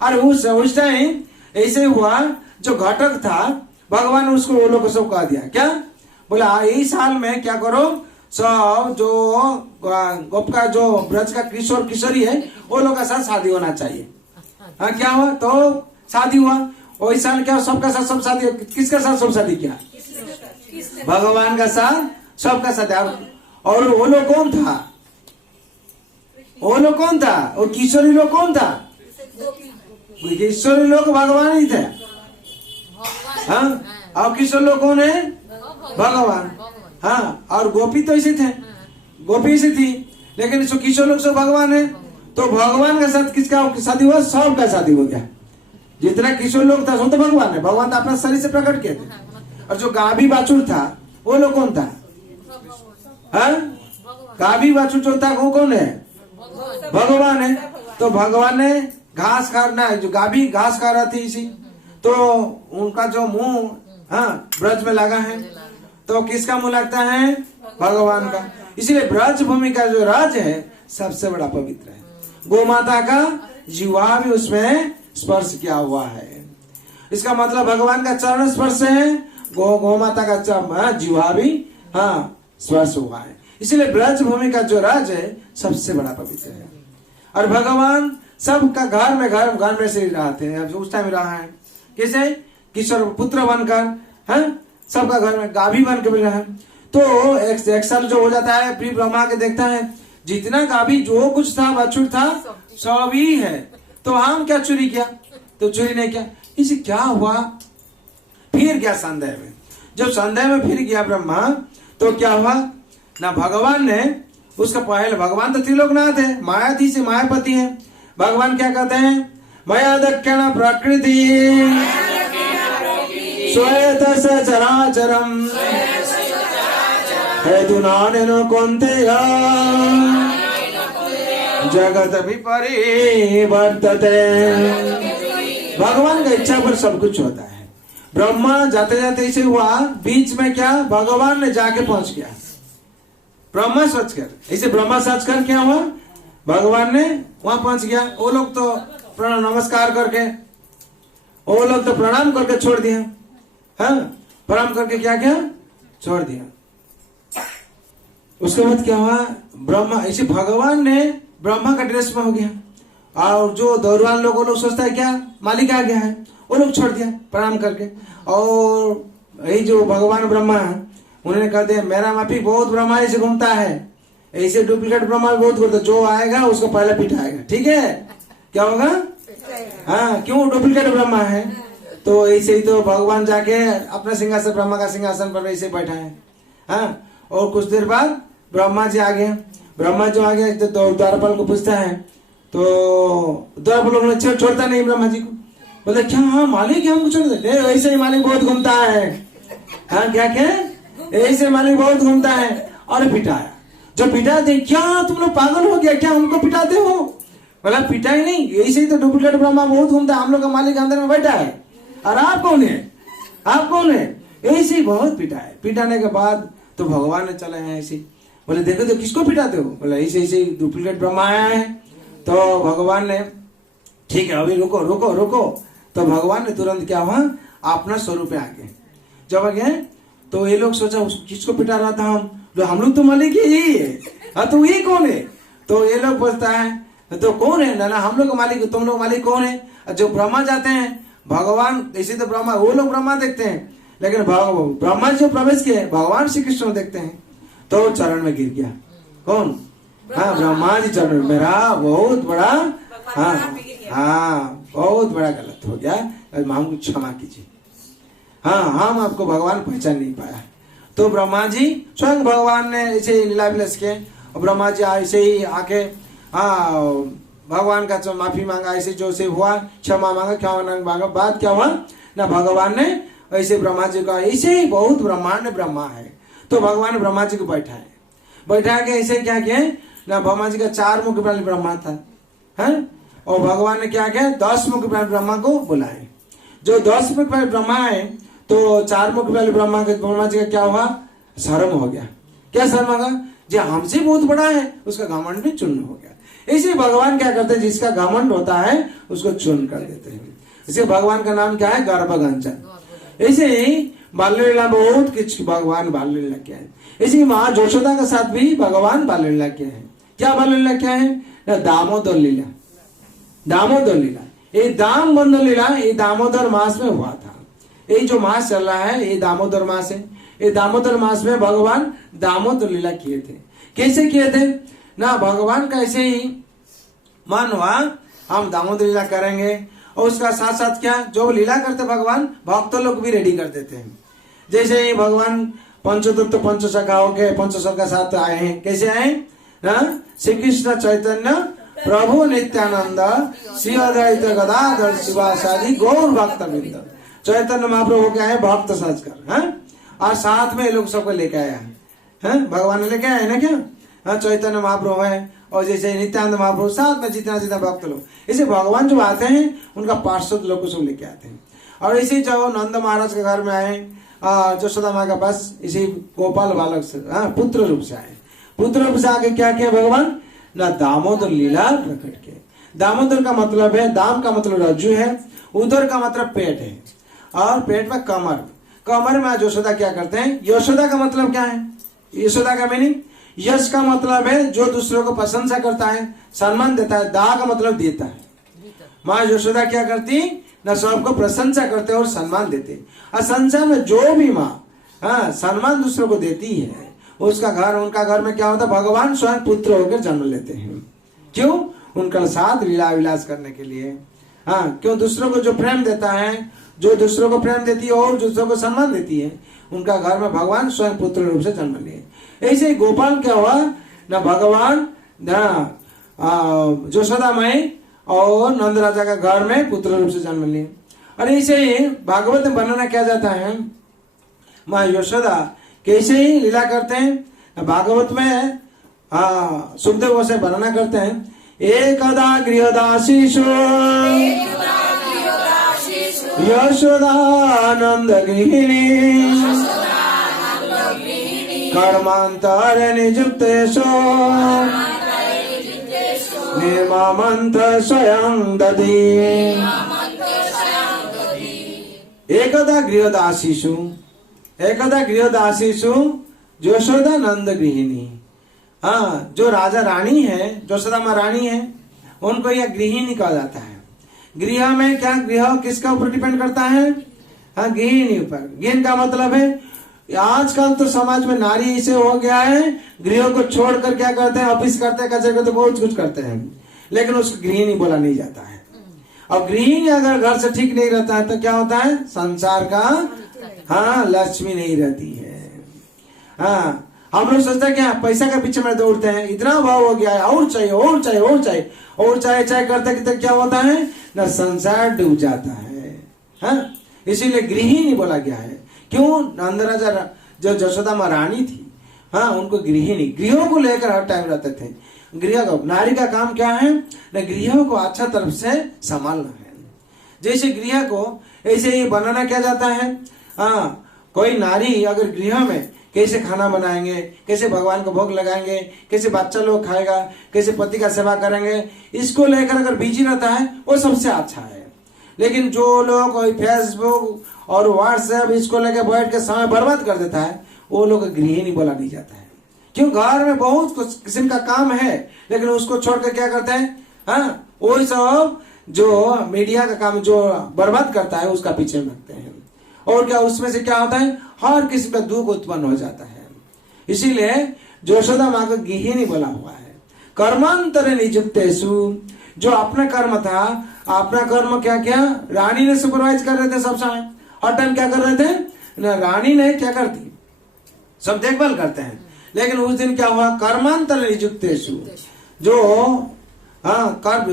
और उस टाइम ऐसे हुआ, जो घटक था भगवान ने उसको वो लोग को सब कह दिया। क्या बोला, यही साल में क्या करो, सब जो गोप का जो ब्रज का किशोर किशोरी है वो लोग का साथ शादी होना चाहिए। हाँ क्या हुआ, तो शादी हुआ। और इस साल क्या सबका साथ सब शादी, किसका साथ सब शादी किया? भगवान का साथ सबका साथ। और वो लोग कौन था, वो लोग कौन था, वो किशोरी लोग कौन था? किशोरी लोग भगवान ही थे। हाँ और किशोर लोग कौन है? भगवान। हाँ और गोपी तो इसी थे, गोपी इसी थी, लेकिन किशोर लोग सब भगवान है। तो भगवान के साथ किसका शादी हुआ? सबका शादी हो गया। जितना किशोर लोग था सब तो भगवान है, भगवान तो अपना शरीर से प्रकट किए थे। और जो गाभी बाछुर था वो लोग कौन था? हाँ, गाभी बाछुर जो था वो कौन है? भगवान है। तो भगवान ने घास खाना है, जो गाभी घास खा रहा थी इसी, तो उनका जो मुंह ब्रज में लगा है, तो किसका मुंह लगता है? भगवान का। इसलिए ब्रज भूमि का जो राज है सबसे बड़ा पवित्र है। गौ माता का जीवा भी उसमें स्पर्श किया हुआ है। इसका मतलब भगवान का चरण स्पर्श है, गौ माता का जीवा भी स्पर्श हुआ है। इसलिए ब्रज भूमि का जो राज है सबसे बड़ा पवित्र है। और भगवान सबका घर में से रहते हैं। उस टाइम रहा है कैसे? किशोर पुत्र बनकर, सबका घर में गाभी बन के भी रहा है। तो एक साल जो हो जाता है प्री ब्रह्मा के देखता है जितना गाभी जो कुछ था बछुर था सब ही है, तो हम क्या चोरी किया? तो चोरी नहीं किया। इसे क्या हुआ? फिर गया संदेह में। जब संदेह में फिर गया ब्रह्मा, तो क्या हुआ ना, भगवान ने उसका पहले, भगवान तो त्रिलोकनाथ है, मायाधीश से मायापति है। भगवान क्या कहते हैं? मया दक्षिण प्रकृति श्वेत सचराचरम हेतुनानेन कौन्तेय जगत विपरिवर्तते। भगवान का इच्छा पर सब कुछ होता है। ब्रह्मा जाते जाते इसे हुआ, बीच में क्या भगवान ने जाके पहुंच गया। ब्रह्मा सोच कर, इसे ब्रह्मा सोच कर क्या हुआ, भगवान ने वहां पहुंच गया। वो लोग तो प्रणाम नमस्कार करके, वो लोग तो प्रणाम करके छोड़ दिया, प्रणाम करके क्या किया? छोड़ दिया। उसके बाद क्या हुआ, ब्रह्मा, इसे भगवान ने ब्रह्मा का ड्रेस में हो गया। और जो दौरवान लोग सोचता है क्या मालिक आ गया है, वो लोग छोड़ दिया प्रणाम करके। और यही जो भगवान ब्रह्मा है उन्होंने कहते मेरा माफी बहुत ब्रह्मा ऐसे घूमता है, ऐसे डुप्लीकेट ब्रह्मा बहुत घूमता, जो आएगा उसको पहले पिटाएगा। ठीक है, क्या होगा? क्यों? डुप्लीकेट ब्रह्मा है। तो ऐसे ही तो भगवान जाके अपना सिंहासन, ब्रह्मा का सिंहासन पर ऐसे बैठा है। और कुछ देर बाद ब्रह्मा जी आ गए। ब्रह्मा जी आ गए तो द्वारपाल को पूछता है, तो द्वारपाल छोड़ता नहीं ब्रह्मा जी को। बोले क्या? मालिक हमको छोड़ दे? ऐसे ही मालिक बहुत घूमता है। क्या ऐसे मालिक बहुत घूमता है। और पिटाया। जो पिटाते, क्या तुम लोग पागल हो गया क्या, हमको पिटाते हो? बोला पिटा ही नहीं, ऐसे ही तो डुप्लीकेट ब्रह्मा बहुत घूमता है, हम लोग का मालिक अंदर में बैठा है। और आप कौन है? आप कौन है? ऐसे ही बहुत पिटाए। पिटाने के बाद तो भगवान ने चले हैं ऐसे। बोले देखो तो किसको पिटाते हो? बोला ऐसे ऐसे डुप्लीकेट ब्रह्मा आया है। तो भगवान ने ठीक है अभी रुको रुको रुको। तो भगवान ने तुरंत क्या हुआ, अपना स्वरूप पे आ गए। जब आ गए तो ये लोग सोचा किसको पिटा रहा था हम लोग तो मालिक यही है। तो ये कौन है? तो ये लोग बोलता है तो कौन है? ना हम लोग मालिक, तुम लोग मालिक कौन है? जो ब्रह्मा जाते हैं भगवान, ऐसे तो ब्रह्मा, वो लोग ब्रह्मा देखते हैं, लेकिन ब्रह्मा जो प्रवेश किए भगवान श्री कृष्ण देखते हैं। तो चरण में गिर गया। कौन? ब्रह्मा जी चरण। मेरा बहुत बड़ा बहुत बड़ा गलत हो गया, हमको क्षमा कीजिए। हम आपको भगवान पहचान नहीं पाया। तो ब्रह्मा जी स्वयं भगवान ने ऐसे लीला विलास किए। और ब्रह्मा जी ऐसे ही आके भगवान का जो माफी मांगा, ऐसे जो से हुआ क्षमा मांगा, क्षमा मांगा। बाद क्या हुआ ना, भगवान ने ऐसे ब्रह्मा जी का, ऐसे ही बहुत ब्रह्मांड ब्रह्मा है। तो भगवान ब्रह्मा जी को बैठा के ऐसे क्या किया ना, ब्रह्मा जी का 4 मुख वाले ब्रह्मा था, और भगवान ने क्या किया 10 मुख वाले ब्रह्मा को बुलाए। जो 10 मुख वाले ब्रह्मा है, तो 4 मुख वाले ब्रह्मा जी का क्या हुआ, शर्म हो गया। क्या शर्म होगा? जो हमसे बहुत बड़ा है उसका घमंड भी चूर्ण हो गया। इसे भगवान क्या करते हैं, जिसका घमंड होता है उसको चूर्ण कर देते हैं। इसे भगवान का नाम क्या है, गर्भगंचन। ऐसे ही बाल लीला बहुत कुछ भगवान बाल लीला किया है। इसी माँ यशोदा के साथ भी भगवान बाल लीला किया है। क्या बाल लीला क्या है ना, दामोदर लीला। दामोदर लीला, ये दाम बंद लीला, ये दामोदर मास में हुआ था। ये जो मास चल रहा है ये दामोदर मास है। ये दामोदर मास में भगवान दामोदर लीला किए थे। कैसे किए थे ना, भगवान का ऐसे ही मन हुआ हम दामोदर लीला करेंगे, और उसका साथ साथ क्या जो लीला करते भगवान, भक्तों लोग भी रेडी कर देते हैं। जैसे ही भगवान पंचतत्व पंचसखा हो के पंचसखा साथ आए हैं। कैसे आए ना, श्री कृष्ण चैतन्य प्रभु नित्यानंद श्री अद्वैत गदाधर शिवासादि गौर भक्त वृंद। चैतन्य महाप्रभु के आए भक्त सजकर, हैं, और साथ में ये लोग सबको लेके आया है, भगवान ने लेके आए ना क्या। हाँ, चैतन्य महाप्रभु है और जैसे नित्यानंद महाप्रभु, साथ में जितना जितना भक्त लोग, इसे भगवान जो आते हैं उनका पार्षद लोग को सब लेके आते हैं। और इसी जो नंद महाराज के घर में आए, यशोदा माँ के पास इसी गोपाल बालक से, पुत्र रूप से आए। पुत्र रूप से आके क्या किया भगवान ना, दामोदर लीला प्रकट किए। दामोदर का मतलब है, दाम का मतलब रज्जु है, उदर का मतलब पेट है, और पेट में कमर, कमर में यशोदा क्या करते हैं। यशोदा का मतलब क्या है, यशोदा का मीनिंग, यश का मतलब है जो दूसरों को प्रशंसा करता है, सम्मान देता है। दा का मतलब देता है। माँ यशोदा क्या करती ना, सबको प्रशंसा करते और सम्मान देते। और संसार में जो भी माँ सम्मान दूसरों को देती है, उसका घर, उनका घर में क्या होता है, भगवान स्वयं पुत्र होकर जन्म लेते हैं। क्यों, उनका साथ लीला विलास करने के लिए। क्यों, दूसरों को जो प्रेम देता है, जो दूसरों को प्रेम देती है और दूसरों को सम्मान देती है, उनका घर में भगवान स्वयं पुत्र रूप से जन्म लिए। ऐसे ही गोपाल क्या हुआ ना, भगवान यशोदा माई और नंद राजा का घर में पुत्र रूप से जन्म लिए। और ऐसे ही भागवत में वर्णना किया जाता है, माँ यशोदा कैसे ही लीला करते हैं। भागवत में सुखदेव से वर्णना करते हैं, एकदा गृहदासीषु यशोदानंद गृहिणी कर्मांतर निजुक्तेषु निर्मामंत स्वयं दधी। एकदा गृहदासीषु, एकदा गृहदासीषु यशोदानंद गृहिणी। जो राजा रानी है, यशोदा माँ रानी है, उनको यह गृहिणी कहा जाता है। गृह में क्या, गृह किसका ऊपर डिपेंड करता है, गृहिणी ऊपर। गृहिणी का मतलब है, आजकल तो समाज में नारी इसे हो गया है, गृह को छोड़कर क्या करते हैं, ऑफिस करते हैं, कचरे करते, बहुत कुछ करते हैं, लेकिन उसको गृहिणी बोला नहीं जाता है। और गृहिणी अगर घर से ठीक नहीं रहता है तो क्या होता है, संसार का लक्ष्मी नहीं रहती है। हम लोग सोचते हैं क्या, पैसा के पीछे में दौड़ते हैं, इतना भाव हो गया है, और चाहिए और चाहिए और चाहिए और चाहे चाहे करते करते क्या होता है ना, संसार डूब जाता है। इसीलिए गृहिणी बोला गया है। क्यों, नंद राजा जो यशोदा माँ रानी थी, उनको गृहिणी, गृहों को लेकर हर टाइम रहते थे। गृह का, नारी का काम क्या है ना, गृहों को अच्छा तरफ से संभालना है। जैसे गृह को ऐसे ही बनाना किया जाता है। कोई नारी अगर गृह में कैसे खाना बनाएंगे, कैसे भगवान को भोग लगाएंगे, कैसे बच्चा लोग खाएगा, कैसे पति का सेवा करेंगे, इसको लेकर अगर बिजी रहता है वो सबसे अच्छा है। लेकिन जो लोग फेसबुक और व्हाट्सएप इसको लेकर बैठ के समय बर्बाद कर देता है, वो लोग गृहिणी बोला नहीं जाता है। क्यों, घर में बहुत कुछ किस्म का काम है, लेकिन उसको छोड़कर क्या करते हैं, वो सब जो मीडिया का काम जो बर्बाद करता है उसका पीछे लगते हैं। और क्या, उसमें से क्या होता है, हर किसी का दुख उत्पन्न हो जाता है। इसीलिए यशोदा माँ को गृहिणी बोला हुआ है। कर्मांतर निजुक्तेषु, जो अपना कर्म था, अपना कर्म क्या किया, रानी ने सुपरवाइज कर रहे थे सब समय, हर टाइम क्या कर रहे थे ना, रानी ने क्या करती, सब देखभाल करते हैं। लेकिन उस दिन क्या हुआ, कर्मांतर निजुक्तेषु, जो कर्म,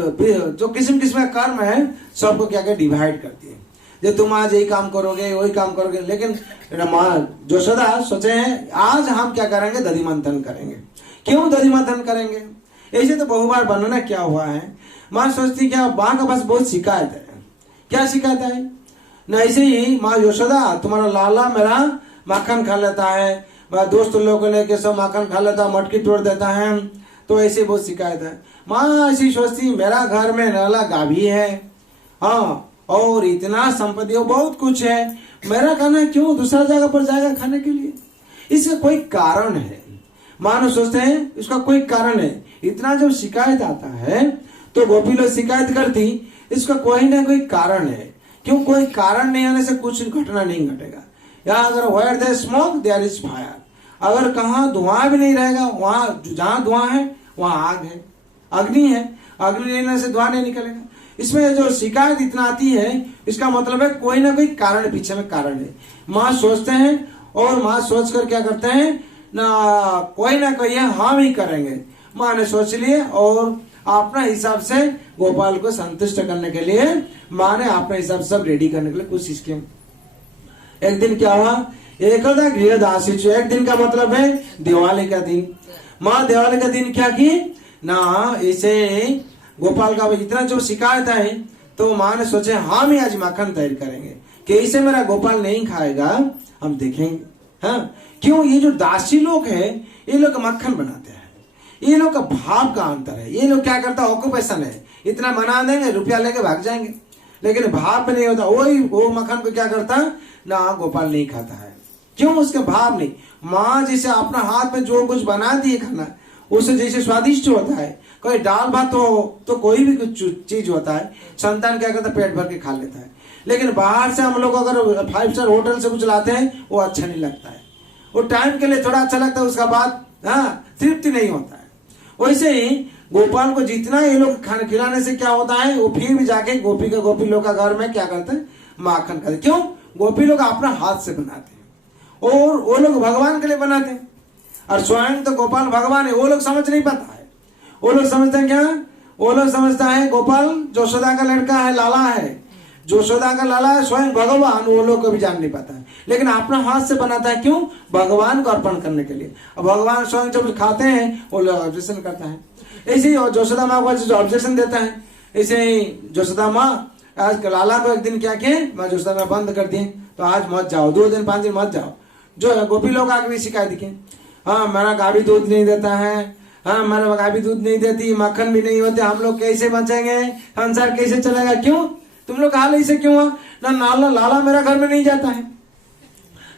जो किस्म किस्म का कर्म है, सबको क्या क्या डिवाइड करती है। जो तुम आज यही काम करोगे, वही काम करोगे। लेकिन यशोदा सोचे हैं, आज हम क्या करेंगे, दधि मंथन करेंगे। क्यों दधि मंथन करेंगे, ऐसे तो बहु बार वर्णना क्या हुआ है। माँ सोचती क्या, माँ का पास बहुत शिकायत है। क्या शिकायत है ना, ऐसे ही माँ यशोदा, तुम्हारा लाला मेरा माखन खा लेता है, मैं दोस्त लोगों को लेके सब माखन खा लेता, मटकी तोड़ देता है, तो ऐसे बहुत शिकायत है। माँ ऐसी सोचती, मेरा घर में नाला गाभी है, और इतना संपत्ति हो, बहुत कुछ है, मेरा खाना क्यों दूसरा जगह पर जाएगा खाने के लिए। इसका कोई कारण है। मानो सोचते हैं इसका कोई कारण है। इतना जब शिकायत आता है तो गोपी लोग शिकायत करती, इसका कोई ना कोई कारण है। क्यों, कोई कारण नहीं आने से कुछ घटना नहीं घटेगा। या अगर where there smoke there is fire, अगर कहाँ धुआं भी नहीं रहेगा, वहां जहां धुआं है वहां आग है, अग्नि है, अग्नि रहने से धुआं नहीं निकलेगा। इसमें जो शिकायत इतना आती है, इसका मतलब है कोई ना कोई कारण पीछे में कारण है। माँ सोचते हैं और माँ सोच कर क्या करते हैं ना, कोई ना कोई हम ही करेंगे। माँ ने सोच लिए और अपना हिसाब से गोपाल को संतुष्ट करने के लिए माँ ने अपने हिसाब से सब रेडी करने के लिए कोशिश की। एक दिन क्या हुआ, एकदा गृह दासी, एक दिन का मतलब है दिवाली का दिन। माँ दिवाली का दिन क्या की ना, इसे गोपाल का इतना जो शिकायत है तो माँ ने सोचे हम ही आज मक्खन तैयार करेंगे कि इसे मेरा गोपाल नहीं खाएगा, हम देखेंगे। हाँ, क्यों, ये जो दासी लोग है ये लोग मक्खन बनाते हैं, ये लोग का भाव का अंतर है। ये लोग क्या करता है, ऑक्यूपेशन है, इतना बना देंगे रुपया लेके भाग जाएंगे, लेकिन भाव पे नहीं होता। वही वो मक्खन को क्या करता ना, गोपाल नहीं खाता है। क्यों, उसके भाव नहीं। माँ जैसे अपना हाथ में जो कुछ बना दिए खाना उसे जैसे स्वादिष्ट होता है, कोई दाल भात हो तो कोई भी कुछ चीज होता है, संतान क्या करता है पेट भर के खा लेता है। लेकिन बाहर से हम लोग अगर 5 स्टार होटल से कुछ लाते हैं वो अच्छा नहीं लगता है, वो टाइम के लिए थोड़ा अच्छा लगता है, उसका बाद तृप्ति नहीं होता है। वैसे ही गोपाल को जितना ये लोग खाना खिलाने से क्या होता है, वो फिर भी जाके गोपी लोग का घर में क्या करते हैं, माखन खाते। क्यों, गोपी लोग अपना हाथ से बनाते हैं और वो लोग भगवान के लिए बनाते हैं, और स्वयं तो गोपाल भगवान है। वो लोग समझ नहीं पाता है, वो लोग समझते हैं क्या, वो लोग समझता है गोपाल जोशोदा का लड़का है, लाला है, जोशोदा का लाला है, स्वयं भगवान, वो लोग को भी जान नहीं पाता है। लेकिन अपना हाथ से बनाता है, क्यों, भगवान को अर्पण करने के लिए। और भगवान स्वयं जब खाते हैं वो लोग ऑब्जेक्शन करता है। ऐसे ही जोशोदा माँ को जो ऑब्जेक्शन देता है, ऐसे ही जोशोदा माँ आज लाला को एक दिन क्या किए, माँ जोशोदा माँ बंद कर दिए, तो आज मत जाओ, 2 दिन 5 दिन मत जाओ। जो गोपी लोग आगे भी शिकायत किए, हाँ मेरा गाभी दूध नहीं देता है, हाँ मेरा गाभी दूध नहीं देती, मक्खन भी नहीं होते, हम लोग कैसे बचेंगे, संसार कैसे चलेगा। क्यों, तुम लोग हाल ऐसे क्यों हुआ ना, लाला मेरा घर में नहीं जाता है।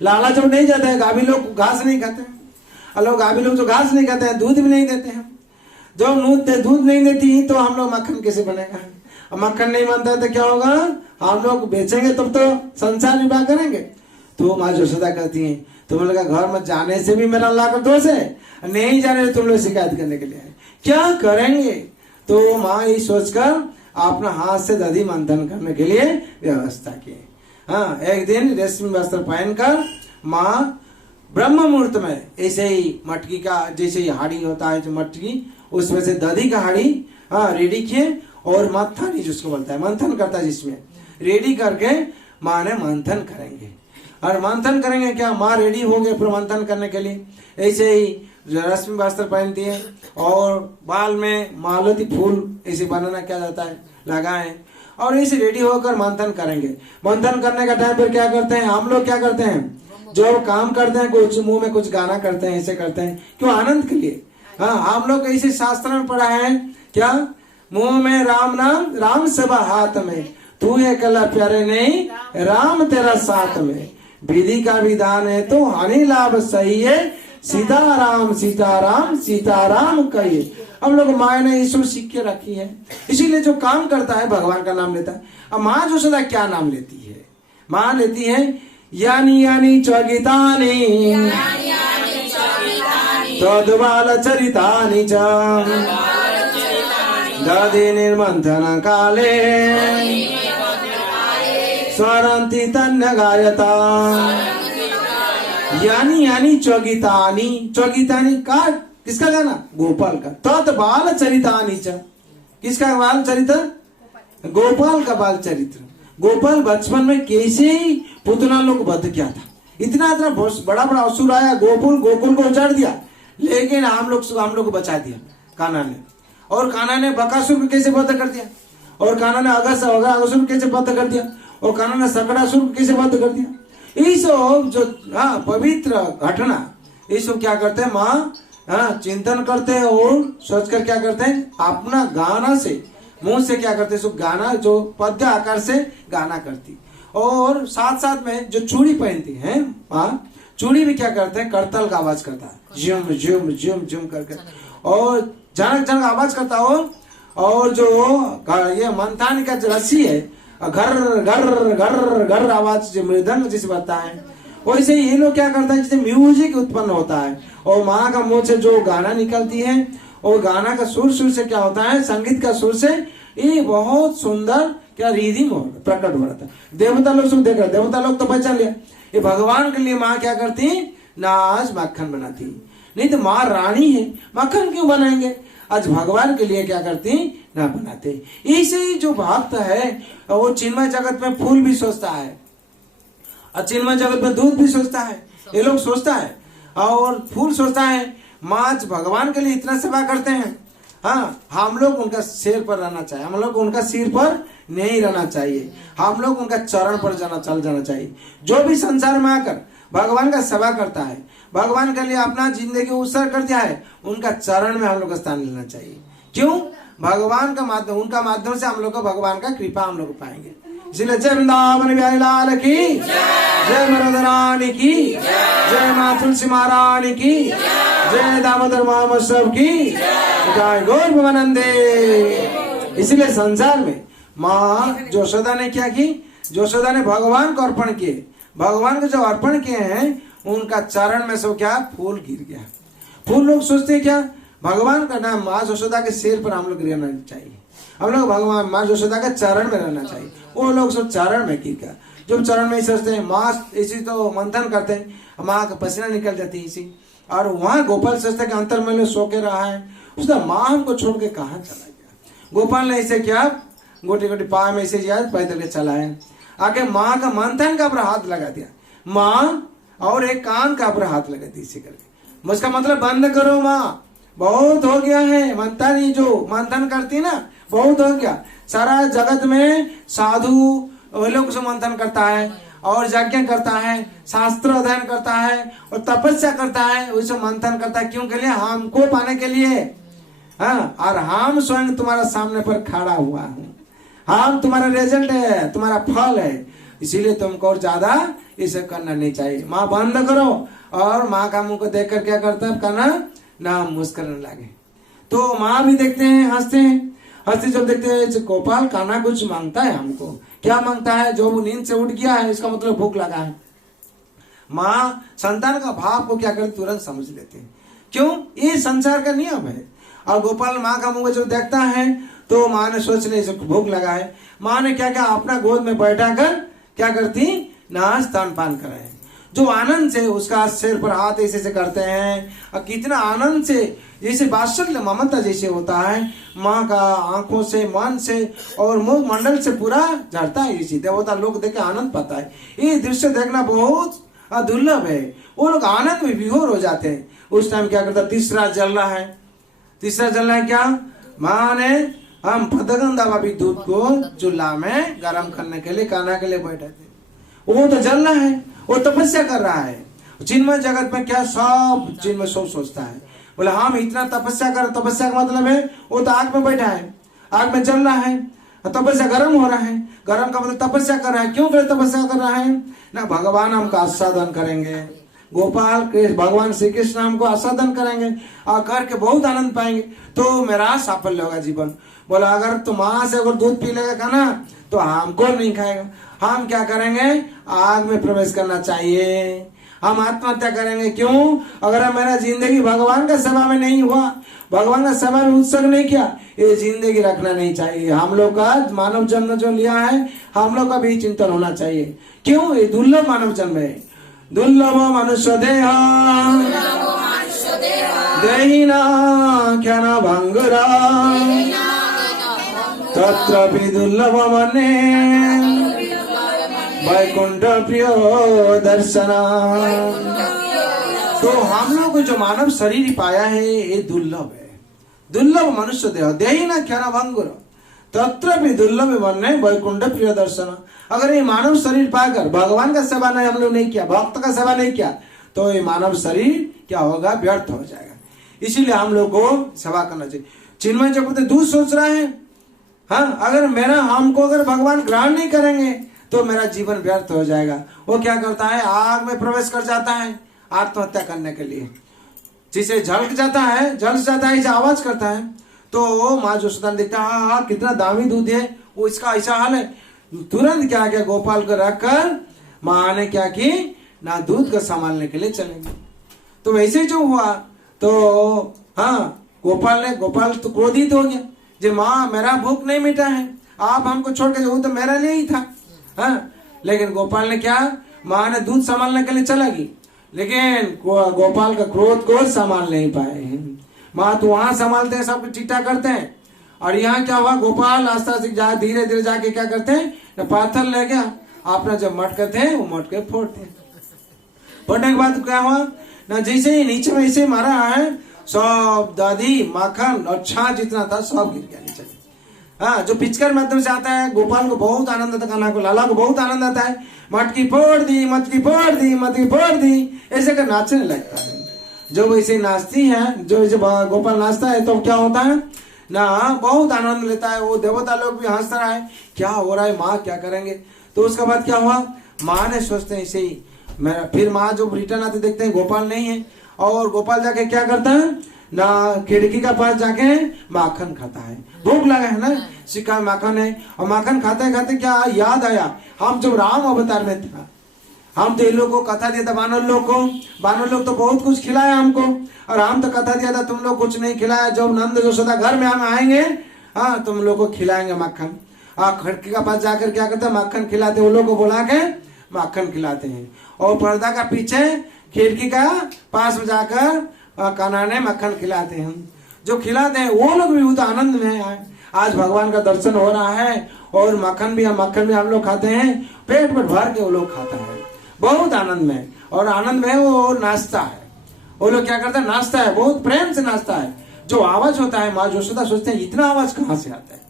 लाला जब नहीं जाता है, गाभी लोग घास नहीं खाते हैं, और गाभी लोग जो घास नहीं खाते हैं दूध भी नहीं देते हैं। जब दूध नहीं देती तो हम लोग मक्खन कैसे बनेगा, और मक्खन नहीं बनता है तो क्या होगा, हम लोग बेचेंगे तब तो संसार विवाह करेंगे। तो माँ जोशोदा कहती है तुम लोग का घर में जाने से भी मेरा अल्लाह का दोष है, नहीं जाने तुम लोग शिकायत करने के लिए क्या करेंगे। तो माँ ये सोचकर अपना हाथ से दधी मंथन करने के लिए व्यवस्था की। हाँ, एक दिन रेशमी वस्त्र पहनकर माँ ब्रह्म मुहूर्त में ऐसे ही मटकी का जैसे ही हाड़ी होता है जो मटकी, उसमें से दधी का हाड़ी रेडी किए और मत्थानी जिसको बोलता है मंथन करता है, जिसमें रेडी करके माँ ने मंथन करेंगे। और मंथन करेंगे क्या, माँ रेडी हो गए फिर मंथन करने के लिए। ऐसे ही रश्मि वस्त्र पहनती है और बाल में मालती फूल ऐसे बनाना क्या जाता है लगाए, और ऐसे रेडी होकर मंथन करेंगे। मंथन करने का टाइम पर क्या करते हैं, हम लोग क्या करते हैं, जो काम करते हैं कुछ मुंह में कुछ गाना करते हैं, ऐसे करते हैं, क्यों, आनंद के लिए। हाँ, हम लोग ऐसे शास्त्र में पढ़ा है क्या, मुंह में राम नाम, राम सेवा हाथ में, तू है कला प्यारे नहीं, राम तेरा साथ में, विधि का विधान है तो हानि लाभ सही है, सीताराम सीताराम सीताराम कहिए। हम लोग माँ ने ईश्वर सीख के रखी है, इसीलिए जो काम करता है भगवान का नाम लेता है। अब माँ जो सदा क्या नाम लेती है, माँ लेती है यानी यानी चौगितानी तद्बाल चरितानि च दधि निर्मंथन काले स्वरंती तन्य गायता। यानी यानी चौगितानी, चौगितानी का किसका गाना, गोपाल का। तत् बाल चरितानि च, किसका बाल चरित्र, गोपाल का बाल चरित्र। गोपाल बचपन में कैसे पुतना लोग वध किया था, इतना इतना बड़ा बड़ा असुर आया, गोकुल को उजाड़ दिया, लेकिन हम लोग को बचा दिया कान्हा ने। और कान्हा ने बकासुर को कैसे वध कर दिया, और कान्हा ने अगासुर कैसे वध कर दिया, और कान्हा ने सकड़ासुर को कैसे वध कर दिया। ये सब जो पवित्र घटना, ये सब क्या करते हैं माँ चिंतन करते हैं और सोचकर क्या करते हैं, अपना गाना से मुंह से क्या करते हैं, सब गाना जो पद्य आकार से गाना करती, और साथ साथ में जो चूड़ी पहनती है माँ, चूड़ी भी क्या करते हैं, करतल का आवाज करता है, झुम झुम झुम झुम करके, और जनक जनक आवाज करता हो। और जो ये मंथानी का जो रस्सी है, घर घर घर घर आवाज जो मृदंग जिसे बजता है, वैसे ये लोग क्या करता है, जैसे म्यूजिक उत्पन्न होता है और माँ का मुंह से जो गाना निकलती है, और गाना का सुर से क्या होता है, संगीत का सुर से ये बहुत सुंदर क्या रिधिम प्रकट हो रहा था। देवता लोग सब देख रहे, देवता लोग तो पहचान लिया ये भगवान के लिए माँ क्या करती, नाच मक्खन बनाती। नहीं तो माँ रानी है, मक्खन क्यों बनाएंगे, आज भगवान के लिए क्या करती ना बनाते। ऐसे ही जो भक्त है वो चिन्मय जगत में फूल भी सोचता है और चिन्मय जगत में दूध भी सोचता है, ये लोग सोचता है और फूल सोचता है। माँ भगवान के लिए इतना सेवा करते हैं। हाँ, हम लोग उनका सिर पर रहना चाहिए, हम लोग उनका सिर पर नहीं रहना चाहिए, हम लोग उनका चरण पर चल जाना चाहिए। जो भी संसार में आकर भगवान का सेवा करता है, भगवान के लिए अपना जिंदगी उत्सर्ग कर दिया है, उनका चरण में हम लोग का स्थान लेना चाहिए। क्यों? भगवान का माध्यम, उनका माध्यम से हम लोग को भगवान का कृपा हम लोग पाएंगे। इसलिए जय वृंदावन बिहारी लाल की जय, मरद रानी की जय, माँ तुलसी महारानी की जय, दामोदर मामसब की जय, गौर भवानंदे। इसलिए संसार में माँ यशोदा ने क्या की? यशोदा ने भगवान को अर्पण किए, भगवान को जो अर्पण किए हैं उनका चरण में सब क्या फूल गिर गया। फूल लोग सोचते क्या? भगवान का नाम माँ यशोदा के सिर पर हम लोग रहना चाहिए, हम लोग भगवान माँ यशोदा के चरण में रहना चाहिए। वो लोग सब चरण में गिर गया। जब चरण में सोचते हैं माँ इसी तो मंथन करते हैं, माँ का पसीना निकल जाती है इसी, और वहां गोपाल सोचते कि अंतर में सो के रहा है, उसका माँ हमको छोड़ के कहाँ चला गया। गोपाल ने ऐसे क्या गोटी गोटी पाँव में ऐसे पैदल के चला है, आके माँ का मंथन का ऊपर हाथ लगा दिया, माँ और एक कान का ऊपर हाथ लगा दी इसी करके। उसका मतलब बंद करो माँ, बहुत हो गया है मंथन, ही जो मंथन करती ना बहुत हो गया। सारा जगत में साधु वो लोग से मंथन करता है और यज्ञ करता है, शास्त्र अध्ययन करता है और तपस्या करता है, उसे मंथन करता है। क्यों के लिए? हमको पाने के लिए। हाँ, और हम स्वयं तुम्हारा सामने पर खड़ा हुआ हूँ, हम तुम्हारा रिजल्ट है, तुम्हारा फल है, इसीलिए तुमको और ज्यादा इसे करना नहीं चाहिए। माँ बंद करो। और माँ का मुंह को देख कर क्या करता है? कहना ना मुस्कुराने लगे। तो माँ भी देखते हैं, हंसते हैं, हंसते जब देखते हैं गोपाल कान्हा कुछ मांगता है हमको। क्या मांगता है? जो वो नींद से उठ गया है, इसका मतलब भूख लगा है। माँ संतान का भाव को क्या करते? तुरंत समझ लेते हैं। क्यों? ये संसार का नियम है। और गोपाल माँ का मुंह को जब देखता है तो माँ ने सोच लिया भूख लगा है। माँ ने क्या क्या अपना गोद में बैठा कर क्या करती? ना स्तन पान कराए। जो आनंद से उसका सिर पर हाथ ऐसे से करते हैं और कितना आनंद से, जैसे वात्सल्य ममता जैसे होता है, माँ का आंखों से, मन से और मुख मंडल से पूरा झरता है। इसी देवता लोग देख के आनंद पाता है। ये दृश्य देखना बहुत दुर्लभ है। वो लोग आनंद में विभोर हो जाते हैं। उस टाइम क्या करता? तीसरा जल रहा है। तीसरा जल रहा है क्या? माँ ने हम फतगंधा भाभी दूध को चूल्हा में गर्म करने के लिए कान्हा के लिए बैठे थे। वो तो जल रहा है, वो तपस्या कर रहा है। चिन्मय जगत में क्या सब चिन्मय सब सोचता है, बोले हम इतना तपस्या कर, तपस्या का मतलब है वो तो आग में बैठा है, आग में जल रहा है, तपस्या गर्म हो रहा है, गर्म का मतलब तपस्या कर रहा है। क्यों कर तपस्या कर रहा है? ना भगवान हमको आस्वादन करेंगे, गोपाल कृष्ण भगवान श्री कृष्ण हमको आस्वादन करेंगे और करके बहुत आनंद पाएंगे, तो मेरा साफल्य होगा जीवन। बोला अगर तुम माँ से अगर दूध पी लेगा खाना तो हमको नहीं खाएगा, हम क्या करेंगे? आग में प्रवेश करना चाहिए, हम आत्महत्या करेंगे। क्यों? अगर मेरा जिंदगी भगवान का सेवा में नहीं हुआ, भगवान का सेवा में उत्सर्ग नहीं किया, ये जिंदगी रखना नहीं चाहिए। हम लोग का मानव जन्म जो लिया है, हम लोग का भी चिंतन होना चाहिए। क्यों? ये दुर्लभ मानव जन्म है। दुर्लभ मनुष्य देहा देहिना क्या न भंगुरा तत्रापि दुर्लभ मने वैकुंठ प्रिय दर्शना। तो हम लोग को जो मानव शरीर पाया है ये दुर्लभ है। दुर्लभ मनुष्य देह देही ना क्या ना भंगुर तत्र भी दुर्लभ मने वैकुंठ प्रिय दर्शना। अगर ये मानव शरीर पाकर भगवान का सेवा नहीं हम लोग नहीं किया, भक्त का सेवा नहीं किया, तो ये मानव शरीर क्या होगा? व्यर्थ हो जाएगा। इसीलिए हम लोग को सेवा करना चाहिए। चिन्मय जब दूध सोच रहा है, हाँ अगर मेरा हमको अगर भगवान ग्रहण नहीं करेंगे तो मेरा जीवन व्यर्थ हो जाएगा। वो क्या करता है? आग में प्रवेश कर जाता है आत्महत्या करने के लिए। जिसे झलक जाता है, झलक जाता है, इसे आवाज करता है, तो माँ यशोदा देखता है हाँ कितना दामी दूध है, वो इसका ऐसा हाल है। तुरंत क्या किया? गोपाल को रखकर माँ ने क्या की? ना दूध को संभालने के लिए चले गए। तो वैसे जो हुआ तो हाँ गोपाल तो क्रोधित हो गया, जो माँ मेरा भूख नहीं मिटा है, आप हमको छोड़ के, वो तो मेरा लिए ही था। हाँ लेकिन गोपाल ने क्या? माँ ने दूध संभालने के लिए चला गई, लेकिन गोपाल का क्रोध को संभाल नहीं पाए। माँ तो वहां संभालते हैं, सब चिट्टा करते हैं। और यहाँ क्या हुआ, गोपाल आस्ता से धीरे धीरे जाके क्या करते हैं, पाथर ले गया अपना, जब मटकते हैं वो मटके फोड़ते हैं। फोड़ने के बाद क्या हुआ ना, जैसे ही नीचे में ऐसे मारा है, सब दही माखन और छाछ जितना था सब गिर गया नीचे। हाँ, जो पिचकर माध्यम से आता है, गोपाल को बहुत आनंद आता है, कान्हा को, लाला को बहुत आनंद आता है। मटकी फोड़ दी, मटकी फोड़ दी, मटकी फोड़ दी, ऐसे कर नाचने लगता है। जो वैसे नाचती है, जो वैसे गोपाल नाचता है तो क्या होता है ना, बहुत आनंद लेता है। वो देवता लोग भी हंसता रहा है, क्या हो रहा है माँ, क्या करेंगे। तो उसके बाद क्या हुआ, माँ ने सोचते हैं ऐसे ही मेरा, फिर माँ जब रिटर्न आते देखते हैं गोपाल नहीं है, और गोपाल जाके क्या करता है ना, खिड़की का पास जाके माखन खाता है, भूख लगा है ना, सिक्का माखन है। और माखन खाते खाते क्या याद आया, हम जब राम अवतार में था, हम तो इन लोग को कथा दिया था, बानर लोग को, बानर लोग तो बहुत कुछ खिलाया हमको, और हम तो कथा दिया था तुम लोग कुछ नहीं खिलाया। जब नंद यशोदा घर में हम आएंगे, हाँ तुम लोग को खिलाएंगे मक्खन। खिड़की का पास जाकर क्या करते हैं, मक्खन खिलाते, वो लोग को बुला के मक्खन खिलाते हैं। और पर्दा का पीछे खिड़की का पास में जाकर कान्हा ने मक्खन खिलाते हैं। जो खिलाते हैं वो लोग भी बहुत आनंद में आए, आज भगवान का दर्शन हो रहा है, और मक्खन भी हम लोग खाते हैं, पेट पेट भर के वो लोग खाता है, बहुत आनंद में। और आनंद में वो नाचता है, वो लोग क्या करता है, नाचता है, बहुत प्रेम से नाचता है। जो आवाज होता है, माँ यशोदा सोचते हैं इतना आवाज कहाँ से आता है,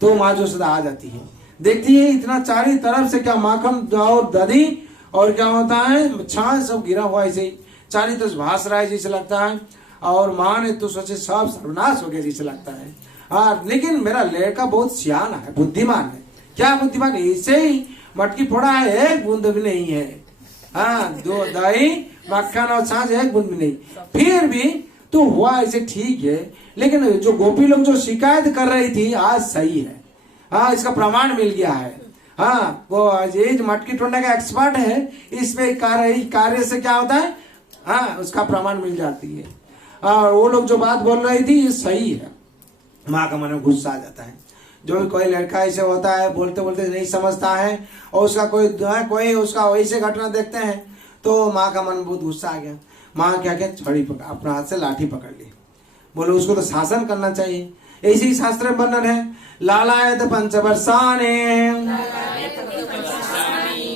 तो माँ यशोदा आ जाती है, देखती है इतना चारों तरफ से क्या माखन और दही और क्या होता है, छाछ सब गिरा हुआ ऐसे ही चारों तरफ भास रहा है जैसे लगता है। और माँ ने तो सोचे सब सर्वनाश हो गया जैसे लगता है। हाँ, लेकिन मेरा लड़का बहुत सियाना है, बुद्धिमान है। क्या बुद्धिमान, ऐसे ही मटकी फोड़ा है, एक बूंद भी नहीं है। हाँ, दो दही मक्खन और छाछ, एक बूंद भी नहीं, फिर भी तो हुआ ऐसे ठीक है। लेकिन जो गोपी लोग जो शिकायत कर रही थी आज सही है। हाँ, इसका प्रमाण मिल गया है। हाँ, वो ये मटकी तोड़ने का एक्सपर्ट है, इसमें कार्य से क्या होता है, हाँ उसका प्रमाण मिल जाती है। और वो लोग जो बात बोल रही थी ये सही है। माँ का मन में गुस्सा आ जाता है। जो भी कोई लड़का ऐसे होता है, बोलते बोलते नहीं समझता है, और उसका कोई उसका वैसे घटना देखते हैं, तो माँ का मन में बहुत गुस्सा आ गया। माँ क्या क्या छड़ी पकड़, अपना हाथ से लाठी पकड़ ली, बोले उसको तो शासन करना चाहिए। ऐसे ही शास्त्र में वर्णन है, लालायत पंचवर्षाणि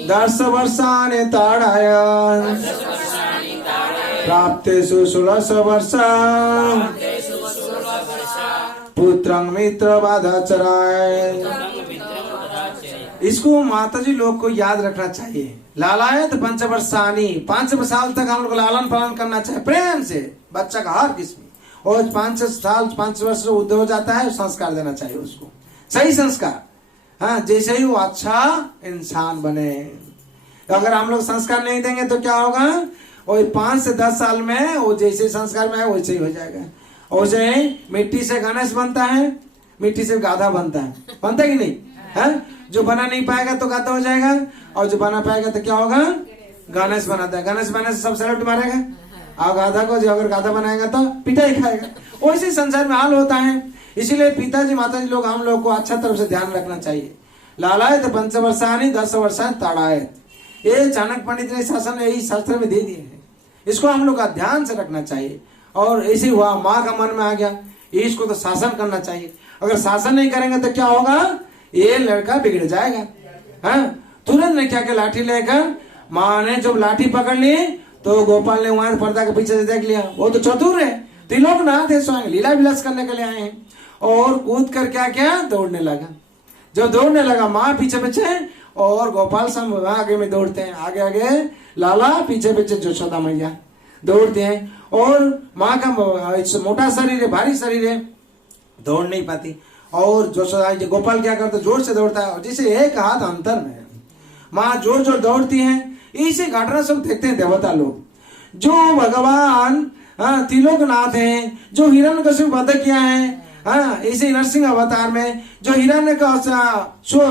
10 वर्षाणि ताड़ाय प्राप्तेषु 16 वर्षा पुत्रं मित्र बाधाचराय। इसको माताजी लोग को याद रखना चाहिए। लालायत पंचवर्षाणि, 5 साल तक हम लोग लालन पालन करना चाहिए प्रेम से, बच्चा का हर किस्म। और 5 वर्ष से उद्ध हो जाता है, संस्कार देना चाहिए उसको, सही संस्कार। हाँ, जैसे ही वो अच्छा इंसान बने। अगर हम लोग संस्कार नहीं देंगे तो क्या होगा, और 5 से 10 साल में वो जैसे संस्कार में है वैसे ही हो जाएगा। और जैसे मिट्टी से गणेश बनता है, मिट्टी से गाधा बनता है कि नहीं है? जो बना नहीं पाएगा तो गाधा हो जाएगा, और जो बना पाएगा तो क्या होगा, गणेश बनाता है। गणेश बनाने से सब सैल्यूट मारेगा, और गाधा को जो अगर गाधा बनाएगा तो पिटाई खाएगा। वैसे संसार में हाल होता है। इसीलिए पिताजी माताजी लोग हम लोग को अच्छा तरफ से ध्यान रखना चाहिए। लालायत पंचवर्षाणि 10 वर्षाणि ताड़ायत, ये चाणक्य पंडित ने शासन यही शास्त्र में दे दिए हैं। इसको हम लोग का ध्यान से रखना चाहिए। और ऐसे हुआ, माँ का मन में आ गया इसको तो शासन करना चाहिए। अगर शासन नहीं करेंगे तो क्या होगा, ये लड़का बिगड़ जाएगा। हाँ, तुरंत ने क्या लाठी लेकर माँ ने जब लाठी पकड़ ली तो गोपाल ने वहां पर्दा के पीछे से देख लिया, वो तो चतुर है, त्रिलोक नाथ है, स्वयं लीला विलास करने के लिए आए हैं। और कूद कर क्या क्या दौड़ने लगा। जब दौड़ने लगा, माँ पीछे पीछे और गोपाल सब आगे में दौड़ते हैं, आगे आगे लाला, पीछे पीछे यशोदा मैया दौड़ते हैं। और माँ का मोटा शरीर है, भारी शरीर है, दौड़ नहीं पाती। और यशोदा गोपाल क्या करता, जोर से दौड़ता है, और जिसे एक हाथ अंतर में माँ जोर जोर दौड़ती है। इसी घटना सब देखते हैं देवता लोग। जो भगवान त्रिलोकनाथ है, जो हिरण्यकशिपु वध किया है, हाँ इसी नरसिंह अवतार में जो हिरण्य का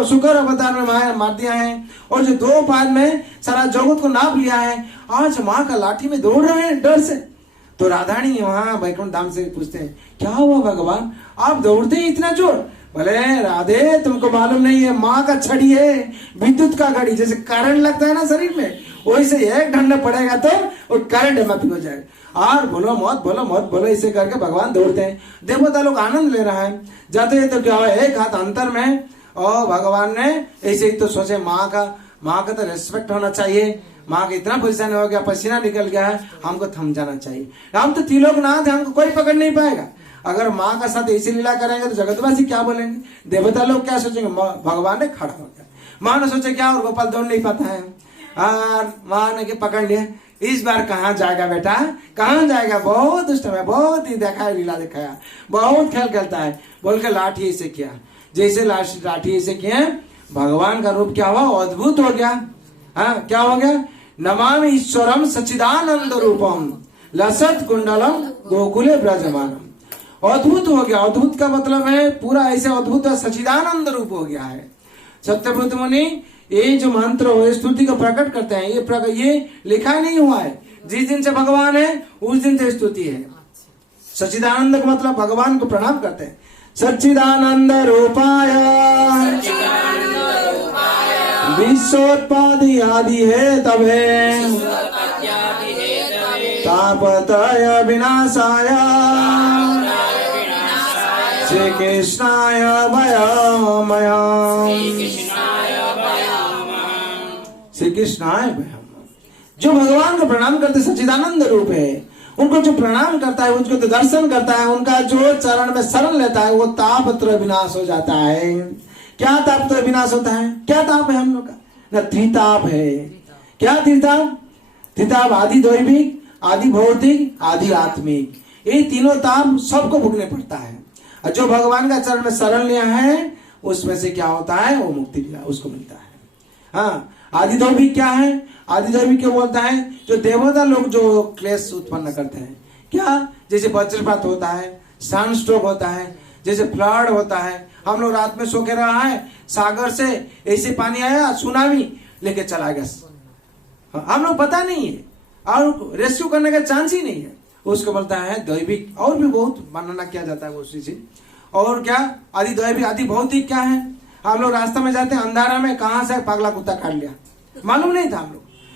शुकर अवतार में मार दिया है, और जो 2 पाद में सारा जगत को नाप लिया है, आज माँ का लाठी में दौड़ रहे हैं डर से। तो राधाणी वहां वैकुंठ धाम से पूछते हैं, क्या हुआ भगवान, आप दौड़ते हैं इतना जोर? बोले राधे तुमको मालूम नहीं है, माँ का छड़ी है, विद्युत का घड़ी, जैसे करंट लगता है ना शरीर में, वैसे एक डंडा पड़ेगा तो वो करंट मत हो जाएगा। और बोलो मत बोलो मत बोलो, इसे करके भगवान दौड़ते हैं। देवता लोग आनंद ले रहा है। जाते हैं तो क्या हुआ, एक हाथ अंतर में, और भगवान ने ऐसे ही तो सोचे माँ का तो रेस्पेक्ट होना चाहिए। माँ का इतना परेशान हो गया, पसीना निकल गया है, हमको थम जाना चाहिए। हम तो त्रिलोकनाथ है, हमको कोई पकड़ नहीं पाएगा। अगर माँ का साथ ऐसी लीला करेंगे तो जगतवासी क्या बोलेंगे, देवता लोग क्या सोचेंगे। भगवान ने खड़ा हो गया, माँ ने सोचे क्या, और गोपाल दौड़ नहीं पाता है। माँ ने पकड़ लिया, इस बार कहाँ जाएगा बेटा, कहाँ जाएगा, बहुत दुष्ट है, बहुत ही देखा है, लीला दिखाया, बहुत खेल खेलता है, बोल के लाठी से किया। जैसे लाठी से किया, भगवान का रूप क्या हुआ, अद्भुत हो गया। हाँ, क्या हो गया, नमामि ईश्वरम सच्चिदानंद रूपम लसत कुंडलम गोकुले ब्रजमानम। अद्भुत हो गया। अद्भुत का मतलब है पूरा ऐसे अद्भुत सच्चिदानंद रूप हो गया है। सत्यव्रत मुनि ये जो मंत्र हो, स्तुति को प्रकट करते हैं, ये लिखा नहीं हुआ है। जिस दिन से भगवान है उस दिन से स्तुति है। सच्चिदानंद का मतलब भगवान को प्रणाम करते हैं। सच्चिदानंद रूपाय विश्वोत्पादि आदि है तबे तापत्रय विनाशाय श्री कृष्णाय भयमय। श्री कृष्णाय भयम। जो भगवान को प्रणाम करते सच्चिदानंद रूप है, उनको जो प्रणाम करता है, उनको तो दर्शन करता है, उनका जो चरण में शरण लेता है, वो तापत्रय विनाश हो जाता है। क्या तापत्रय विनाश होता है, क्या ताप है हम लोग का, न त्रिताप है। क्या त्रिताप, त्रिताप आदि दैविक, आदि भौतिक, आदि आत्मिक, ये तीनों ताप सबको भोगने पड़ता है। और जो भगवान का चरण में शरण लिया है उसमें से क्या होता है, वो मुक्ति उसको मिलता है। हाँ, आदि दैविक क्या है, आदि दैविक क्या बोलता है, जो देवता लोग जो क्लेश उत्पन्न करते हैं। क्या, जैसे वज्रपात होता है, सनस्ट्रोक होता है, जैसे फ्लड होता है। हम लोग रात में सो के रहा है, सागर से ऐसे पानी आया, सुनामी लेके चला गया, हम लोग पता नहीं है, और रेस्क्यू करने का चांस ही नहीं है। उसको बोलता है दैविक। और भी बहुत वर्णना किया जाता है उसी से। और क्या, आदि दैविक, आदि भौतिक क्या है, हम लोग रास्ते में जाते हैं, अंधारा में कहां से पागला कुत्ता काट लिया, मालूम नहीं था।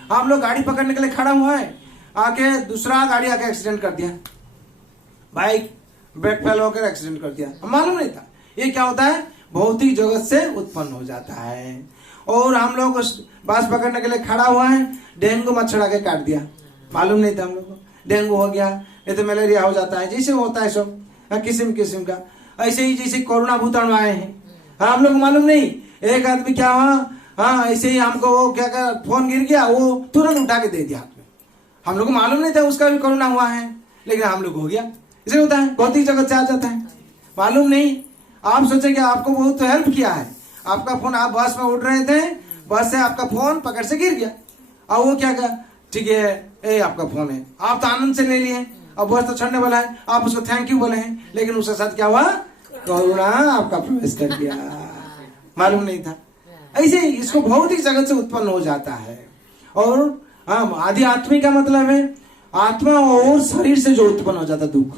हम लोग गाड़ी पकड़ने के लिए खड़ा हुआ है, आके दूसरा गाड़ी आके एक्सीडेंट कर दिया, बाइक ब्रेक फेल होकर एक्सीडेंट कर दिया, मालूम नहीं था। ये क्या होता है, भौतिक जगत से उत्पन्न हो जाता है। और हम लोग बस पकड़ने के लिए खड़ा हुआ है, डेंगू मच्छर आके काट दिया, मालूम नहीं था हम लोग को, डेंगू हो गया, नहीं तो मलेरिया हो जाता है, जैसे होता है सब किस्म किस्म का। ऐसे ही जैसे कोरोना भूताणु आए हैं, हम लोग मालूम नहीं। एक आदमी क्या हुआ, हाँ ऐसे ही हमको वो क्या कर, फोन गिर गया, वो तुरंत उठा के दे दिया हाथ में, हम लोग को मालूम नहीं था उसका भी कोरोना हुआ है, लेकिन हम लोग हो गया। इसे होता है, भौतिक जगत से आ जाता है, मालूम नहीं। आप सोचेंगे आपको बहुत हेल्प किया है, आपका फोन, आप बस में उठ रहे थे, बस से आपका फोन पकड़ से गिर गया, और वो क्या कहा, ठीक है ए आपका फोन है, आप तो आनंद से ले लिए, और बस तो चढ़ने वाला है, आप उसको थैंक यू बोले हैं, लेकिन उसके साथ क्या हुआ, कोरोना आपका प्रवेश कर दिया, मालूम नहीं था। ऐसे इसको भौतिक जगत से उत्पन्न हो जाता है। और हाँ, आध्यात्मिक का मतलब है आत्मा और शरीर से जो उत्पन्न हो जाता दुख,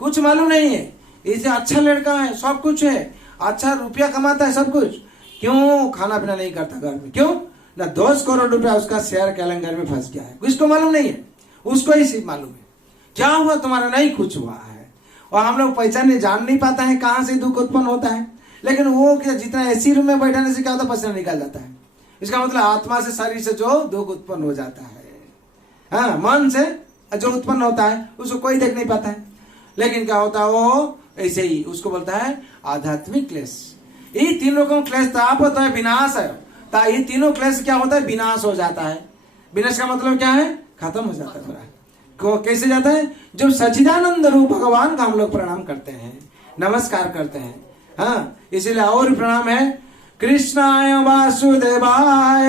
कुछ मालूम नहीं है। इसे अच्छा लड़का है, सब कुछ है, अच्छा रुपया कमाता है, सब कुछ, क्यों खाना पीना नहीं करता घर में, क्यों ना 10 करोड़ रुपया उसका शेयर कैलेंडर में फंस गया है, उसको मालूम नहीं है, उसको ही सिर्फ मालूम है क्या हुआ तुम्हारा, नहीं कुछ हुआ है। और हम लोग पहचान जान नहीं पाता है कहां से दुख उत्पन्न होता है, लेकिन वो क्या, जितना एसी रूम में बैठाने से क्या होता है, पसीना निकल जाता है। इसका मतलब आत्मा से, शरीर से जो दुख उत्पन्न हो जाता है, हाँ मन से जो उत्पन्न होता है उसको कोई देख नहीं पाता है, लेकिन क्या होता है वो ऐसे ही, उसको बोलता है आध्यात्मिक क्लेश। ये तीनों का क्लेश ताप होता है, विनाश है, ये तीनों क्लेश क्या होता है, विनाश हो जाता है। विनाश का मतलब क्या है, खत्म हो जाता है। कैसे जाता है, जब सच्चिदानंद रूप भगवान का हम लोग प्रणाम करते हैं, नमस्कार करते हैं। हाँ, इसीलिए और प्रणाम है, कृष्णाय वासुदेवाय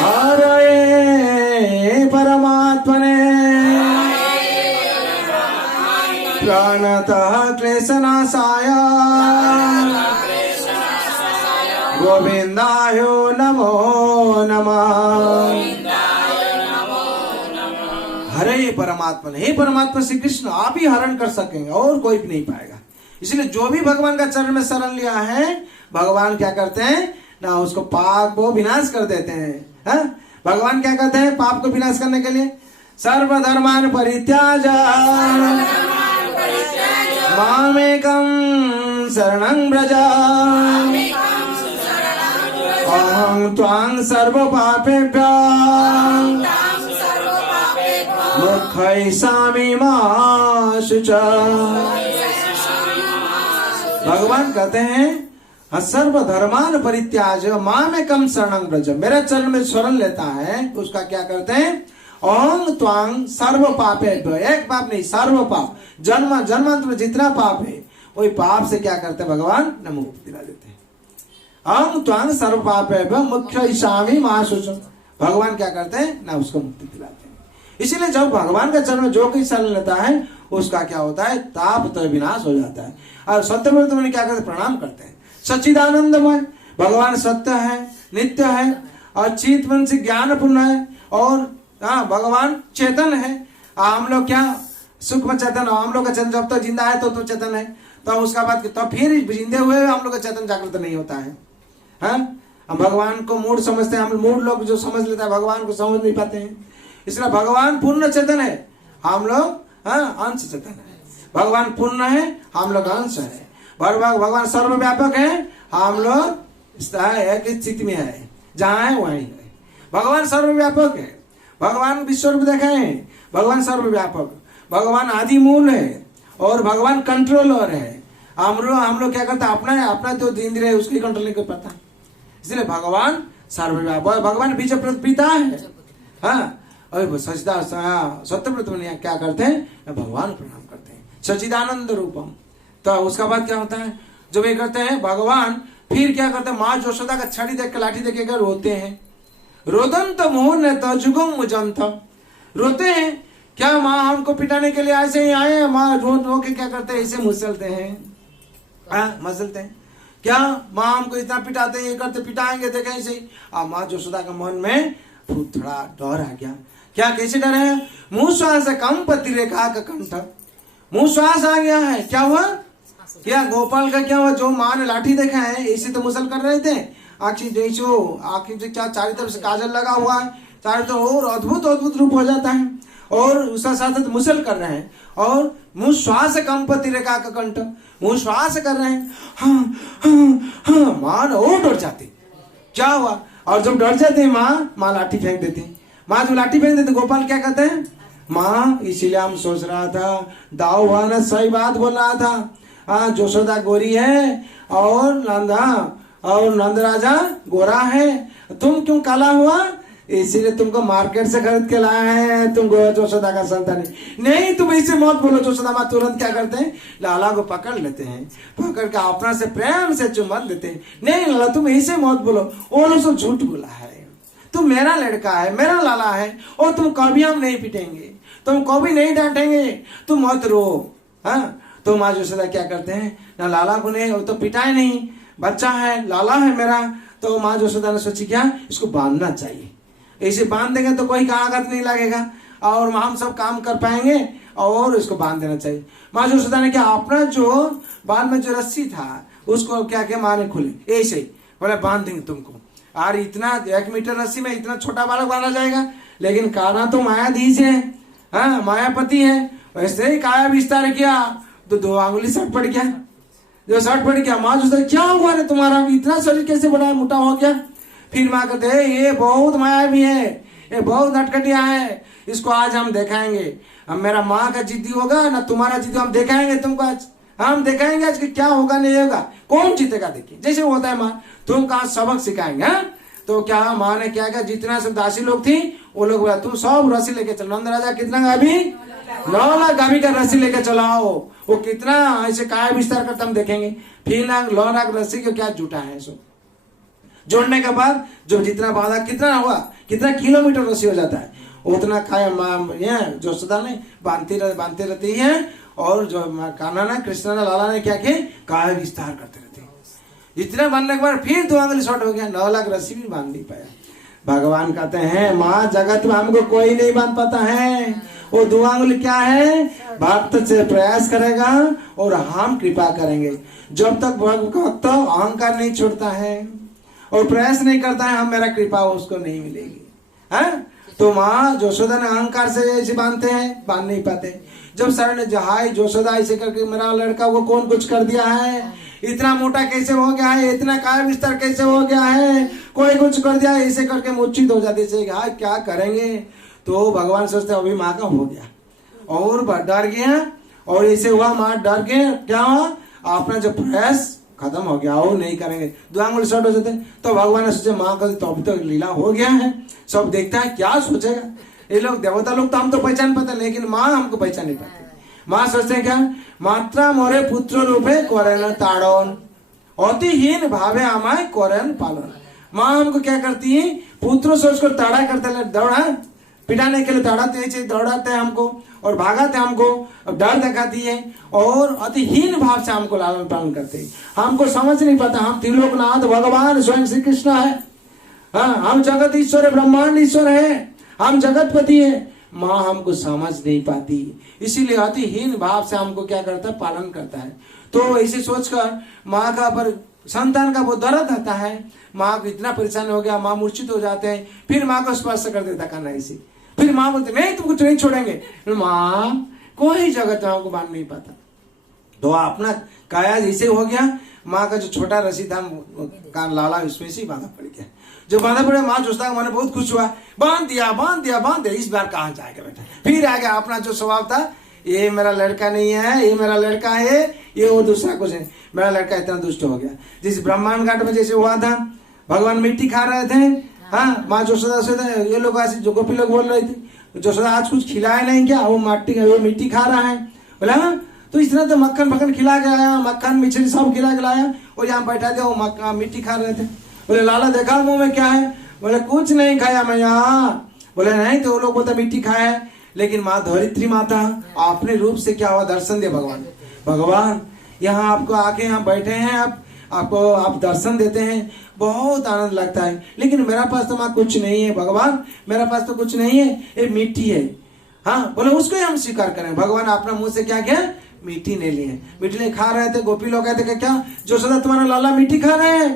हरे परमात्मने प्राणतः क्लेशनाशाय गोविंदाय नमो नमः। हरे परमात्मा, हे परमात्मा श्री कृष्ण, आप ही हरण कर सकेंगे और कोई भी नहीं पाएगा। इसलिए जो भी भगवान का चरण में शरण लिया है, भगवान क्या करते हैं, ना उसको पाप को विनाश कर देते हैं। हा? भगवान क्या कहते हैं पाप को विनाश करने के लिए? सर्वधर्मान परित्याज मामेकं शरणं व्रज अहं त्वां सर्वपापेभ्यो मोक्षयिष्यामि मा शुचा। भगवान कहते हैं सर्वधर्मान परित्याज मामेकं शरणं व्रज, मेरे चरण में शरण लेता है उसका क्या करते हैं? ओंग त्वांग सर्व पापेभ्यो, एक पाप नहीं सर्व पाप, जन्म जन्मांतर में जितना पाप है वही पाप से क्या करते हैं भगवान? न मुक्ति दिला देते हैं। ओंग त्वांग सर्व पापेभ्यो मोक्षयिष्यामि मा शुचा, भगवान क्या करते हैं? ना उसको मुक्ति दिलाते हैं। इसीलिए जब भगवान के चरण में जो कोई शरण लेता है उसका क्या होता है? ताप तो विनाश हो जाता है। और सत्यव्रत मुनि क्या करते? प्रणाम करते हैं। सच्चिदानंदमय भगवान सत्य है, नित्य है और चित मन से ज्ञानपूर्ण है और भगवान चेतन है। हम लोग क्या सुख में चेतन, हम लोग का चेतन जब तक जिंदा है तो चेतन है, तो उसका बाद तो फिर जिंदे हुए हम लोग का चेतन जागृत नहीं होता है। हम भगवान को मूड समझते हैं, हम मूड लोग जो समझ लेता है भगवान को समझ नहीं पाते हैं। इसलिए भगवान पूर्ण चेतन है, हम लोग अंश चेतन है। भगवान पूर्ण है, हम लोग अंश है। भगवान सर्वव्यापक है, हम लोग एक स्थिति में है, जहां है वहीं है। भगवान सर्वव्यापक है, भगवान विश्वरूप दिखाए, भगवान सर्वव्यापक, भगवान आदि मूल है और भगवान कंट्रोलर है। हम लोग क्या करते हैं? अपना जो इंद्रिय है उसकी कंट्रोल नहीं कर पाता, इसलिए भगवान सर्वव्यापक, भगवान बीज पिता है। हाँ, और सत्यव्रत मुनि क्या करते हैं? भगवान प्रणाम करते हैं, सच्चिदानंद रूपम। तो उसका बाद क्या होता है? जब ये करते हैं भगवान फिर क्या करते हैं? माँ यशोदा का छड़ी देख के लाठी देख के रोते हैं। रोदंत मोहन जुगम मुजंत, रोते हैं क्या? माँ हमको पिटाने के लिए ऐसे ही आए हैं। माँ रो के क्या करते हैं? ऐसे मुसलते हैं, मसलते हैं क्या? माँ हमको इतना पिटाते हैं, ये करते, पिटाएंगे देखे ऐसे ही। माँ यशोदा के मन में थोड़ा डर आ गया। क्या कैसे डर है? मुंह श्वास कम पति रेखा का कंठ, मुंह श्वास आ गया है। क्या हुआ? क्या गोपाल का क्या हुआ? जो माँ ने लाठी देखा है ऐसे तो मुसल कर रहे थे, आखिर से क्या चारों तरफ से काजल लगा हुआ है, चारों तरफ और अद्भुत अद्भुत रूप हो जाता है और उसका साथ मुसल कर रहे हैं और मुंह श्वास कंपति रेखा का कंठ, मुंह श्वास कर रहे हैं। हाँ, माँ और डर जाती। क्या हुआ? और जब डर जाते हैं माँ लाठी फेंक देती। माँ जब लाठी फेंक देते गोपाल क्या कहते हैं? माँ इसीलिए हम सोच रहा था, दाऊ भाई सही बात बोल रहा था। यशोदा गोरी है और नंद राजा गोरा है, तुम क्यों काला हुआ? इसीलिए तुमको मार्केट से खरीद के लाए हैं, तुम यशोदा का संतान नहीं। तुम ऐसे मत बोलो। यशोदा माँ तुरंत क्या करते हैं? लाला को पकड़ लेते हैं, पकड़ के अपना से प्रेम से चुम्बन देते हैं। नहीं लाला तुम ऐसे मत बोलो, वो लोग सब झूठ बोला है, तुम मेरा लड़का है, मेरा लाला है और तुम कभी हम नहीं पिटेंगे, तुम कभी नहीं डांटेंगे, तुम मत रो। हाँ, तो माँ यशोदा क्या करते हैं? ना लाला को नहीं, वो तो पिटाए नहीं, बच्चा है, लाला है मेरा। तो माँ यशोदा ने सोची क्या इसको बांधना चाहिए, ऐसे बांध देंगे तो कोई आघात नहीं लगेगा और हम सब काम कर पाएंगे और इसको बांध देना चाहिए। माँ यशोदा ने क्या अपना जो बाल में जो रस्सी था उसको क्या क्या माँ ने खोले, ऐसे ही बोले बांध देंगे तुमको। और इतना 1 मीटर रस्सी में इतना छोटा बालक बांधा जाएगा, लेकिन काना तो मायाधीश है, हाँ मायापति है। वैसे ही काया विस्तार किया तो 2 आंगुली सट पड़ गया। जो सट पड़ गया माँ यशोदा क्या हुआ रे तुम्हारा, इतना शरीर कैसे बड़ा मोटा हो गया? फिर माँ कहते हैं ये बहुत मायावी है, ये बहुत नटखटिया है, इसको आज हम दिखाएंगे। हम मेरा माँ का जिद्दी होगा ना तुम्हारा जिद्दी, हम दिखाएंगे तुमको आज, हम दिखाएंगे आज कि क्या होगा नहीं होगा, कौन जीतेगा। देखिए जैसे होता है माँ, तुमको आज सबक सिखाएंगे। तो क्या माँ ने क्या किया? जितना सब दासी लोग थी वो लोग बोला तू सब रस्सी लेके चल। नंद राजा कितना गाभी? 9 लाख गाभी का रस्सी लेके चलाओ। वो कितना ऐसे काया विस्तार करता हम देखेंगे। फिर 9 लाख रस्सी को क्या जुटा है सो जोड़ने के बाद जो जितना बांधा कितना हुआ, कितना किलोमीटर रस्सी हो जाता है, उतना काया जो यशोदा ने बांधती रहती है और जो कान्हा ने कृष्ण ने लाला ने क्या किया? काया विस्तार करते रहते। जितना बांधने के बाद फिर 2 आंगुली शॉर्ट हो गया, 9 लाख रस्सी भी बांध नहीं पाया। भगवान कहते हैं माँ जगत में हमको कोई नहीं बांध पाता है। वो 2 आंगुली क्या है? भक्त से प्रयास करेगा और हम कृपा करेंगे। जब तक भक्त अहंकार नहीं छोड़ता है, और प्रयास नहीं करता है, हम मेरा कृपा उसको नहीं मिलेगी। है तो माँ यशोदा ने अहंकार से ऐसे बांधते हैं, बांध नहीं पाते। जब सर ने जहाई यशोदा ऐसे करके मेरा लड़का को कौन कुछ कर दिया है, इतना मोटा कैसे हो गया है, इतना काय विस्तार कैसे हो गया है, कोई कुछ कर दिया, ऐसे करके मूर्छित हो जाते थे। हाँ क्या करेंगे, तो भगवान सोचते अभी माँ का हो गया और डर गया, और ऐसे हुआ माँ डर गए, क्या हुआ, अपना जो प्रयास खत्म हो गया, वो नहीं करेंगे, दो आंगुल शॉर्ट हो जाते। तो भगवान ने सोचे माँ का तो अभी तो लीला हो गया है, सब देखता है क्या सोचेगा, ये लोग देवता लोग तो हम तो पहचान पाते, लेकिन माँ हमको पहचान नहीं पाते। माँ सोचते हैं क्या, मात्रा मोरे पुत्र रूपे करेन ताड़न, अतिहीन भावे हमारे करेन पालन। माँ हमको क्या करती है, पुत्र से उसको ताड़ा करते, दौड़ा पिटाने के लिए दौड़ाते हैं हमको और भागाते हमको, डर दिखाती है और अतिहीन भाव से हमको लालन पालन करते हैं। हमको समझ नहीं पाता, हम त्रिलोकनाथ भगवान स्वयं श्री कृष्ण है, हाँ हम जगत ईश्वर है, ब्रह्मांड ईश्वर है, हम जगतपति है। माँ हमको समझ नहीं पाती, इसीलिए अतिहीन भाव से हमको क्या करता है, पालन करता है। तो ऐसे सोचकर माँ का पर संतान का वो दर्द आता है, माँ को इतना परेशान हो गया, माँ मूर्छित हो जाते हैं, फिर माँ को स्पर्श कर देता करना ऐसे, फिर माँ बोलते नहीं तुमको तो नहीं छोड़ेंगे। माँ कोई जगत में हमको बांध नहीं पाता, तो अपना काया जैसे हो गया, माँ का जो छोटा रस्सी था कान लाला उसमें से बांधा पड़ गया। जो बांधा पड़े माँ सोचता है, मैंने बहुत खुश हुआ, बांध दिया, इस बार कहाँ जाएगा बेटा, फिर आ गया अपना जो स्वभाव था, ये मेरा लड़का नहीं है, ये मेरा लड़का है, ये वो दूसरा कुछ है, मेरा लड़का इतना दुष्ट हो गया। जिस ब्रह्मांड घाट में जैसे हुआ था, भगवान मिट्टी खा रहे थे, हाँ माँ यशोदा से ये लोग ऐसे जो गोपी लोग बोल रहे थे, यशोदा आज कुछ खिलाया नहीं क्या, वो मिट्टी खा रहा है। बोला हाँ तो इतना तो मक्खन खिला के आया, मक्खन मिश्री सब खिला के लाया, और यहाँ बैठा दिया, वो मिट्टी खा रहे थे। बोले लाला देखा मुंह में क्या है, बोले कुछ नहीं खाया मैं यहाँ। बोले नहीं, तो वो लोग बोलते मिट्टी खाया है, लेकिन माँ धरित्री माता अपने रूप से क्या हुआ, दर्शन दे भगवान यहाँ आपको आके यहाँ बैठे हैं, आपको आप दर्शन देते हैं, बहुत आनंद लगता है, लेकिन मेरा पास तो माँ कुछ नहीं है भगवान, मेरा पास तो कुछ नहीं है, ये मिट्टी है। हाँ बोले उसको ही हम स्वीकार करें। भगवान अपना मुंह से क्या किया, मिट्टी नहीं लिए, मिट्टी नहीं खा रहे थे। गोपी लोग कहते क्या यशोदा तुम्हारा लाला मिट्टी खा रहे हैं,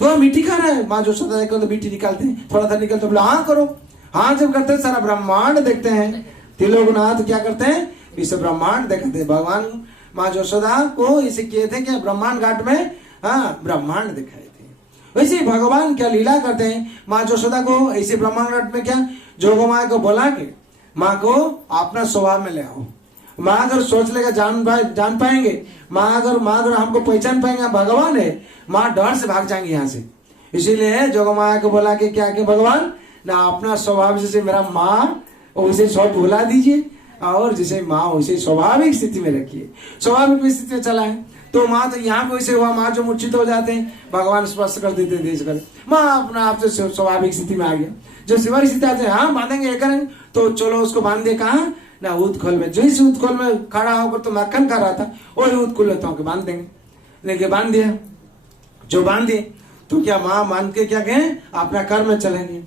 तो मिट्टी खा रहे हैं। माँ यशोदा तो मिट्टी निकालते हैं, थोड़ा सा निकलते, बोले हाँ करो। हाँ जब करते हैं सारा ब्रह्मांड देखते हैं, त्रिलोकनाथ क्या करते हैं, विश्व ब्रह्मांड देखते हैं। भगवान माँ यशोदा को इसे किए थे क्या, ब्रह्मांड घाट में हाँ ब्रह्मांड दिखाए थे। वैसे भगवान क्या लीला करते हैं, माँ यशोदा को ऐसे ब्रह्मांड घाट में क्या जोगो माया को बोला के माँ को अपना स्वभाव में ले आओ। माँ अगर सोच लेगा जान पाएंगे, माँ अगर हमको पहचान पाएंगे भगवान है, माँ डर से भाग जाएंगे यहाँ से। इसीलिए जोगो माया को बोला के क्या कि भगवान ना अपना स्वभाव जैसे मेरा माँ उसे सब भुला दीजिए, और जैसे माँ वैसे स्वाभाविक स्थिति में रखिए, स्वाभाविक स्थिति में चला है। तो माँ तो यहाँ पे वैसे हुआ, माँ जो मूर्छित हो जाते हैं भगवान स्पर्श कर देते हैं, माँ अपना आप से स्वाभाविक स्थिति में आ गया। जो स्वाभाविक स्थिति आते हैं हाँ बांधेंगे ये करेंगे, तो चलो उसको बांध दे कहा ना उत्खोल में, जो इस उत्खोल में खड़ा होकर तो मक्खन खा रहा था, वही उत्खोल में तो बांध देंगे। लेके बांध दिया, जो बांध दिए तो क्या माँ बांध के क्या कहे अपना कर्म में चलेंगे।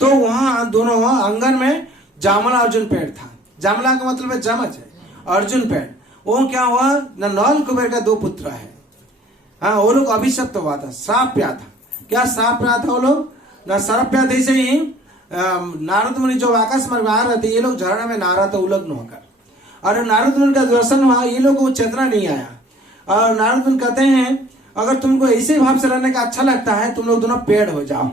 तो वहां दोनों आंगन में जामला अर्जुन पेड़ था। जामला का मतलब है जमज है, अर्जुन पेड़। वो क्या हुआ ना, नल कुबेर का दो पुत्र है, हाँ वो लोग अभिशप्त हुआ था, श्राप प्या था। क्या श्राप प्या था वो लोग ना, श्राप प्या थे ही नारद मुनि जो आकाश मार्ग में आ रहे थे, ये लोग झरना में नारा तो उलग्न होकर, और नारद मुनि का दर्शन हुआ, ये लोग को चेतना नहीं आया। और नारद मुनि कहते हैं अगर तुमको ऐसे भाव से रहने का अच्छा लगता है, तुम लोग दोनों पेड़ हो जाओ,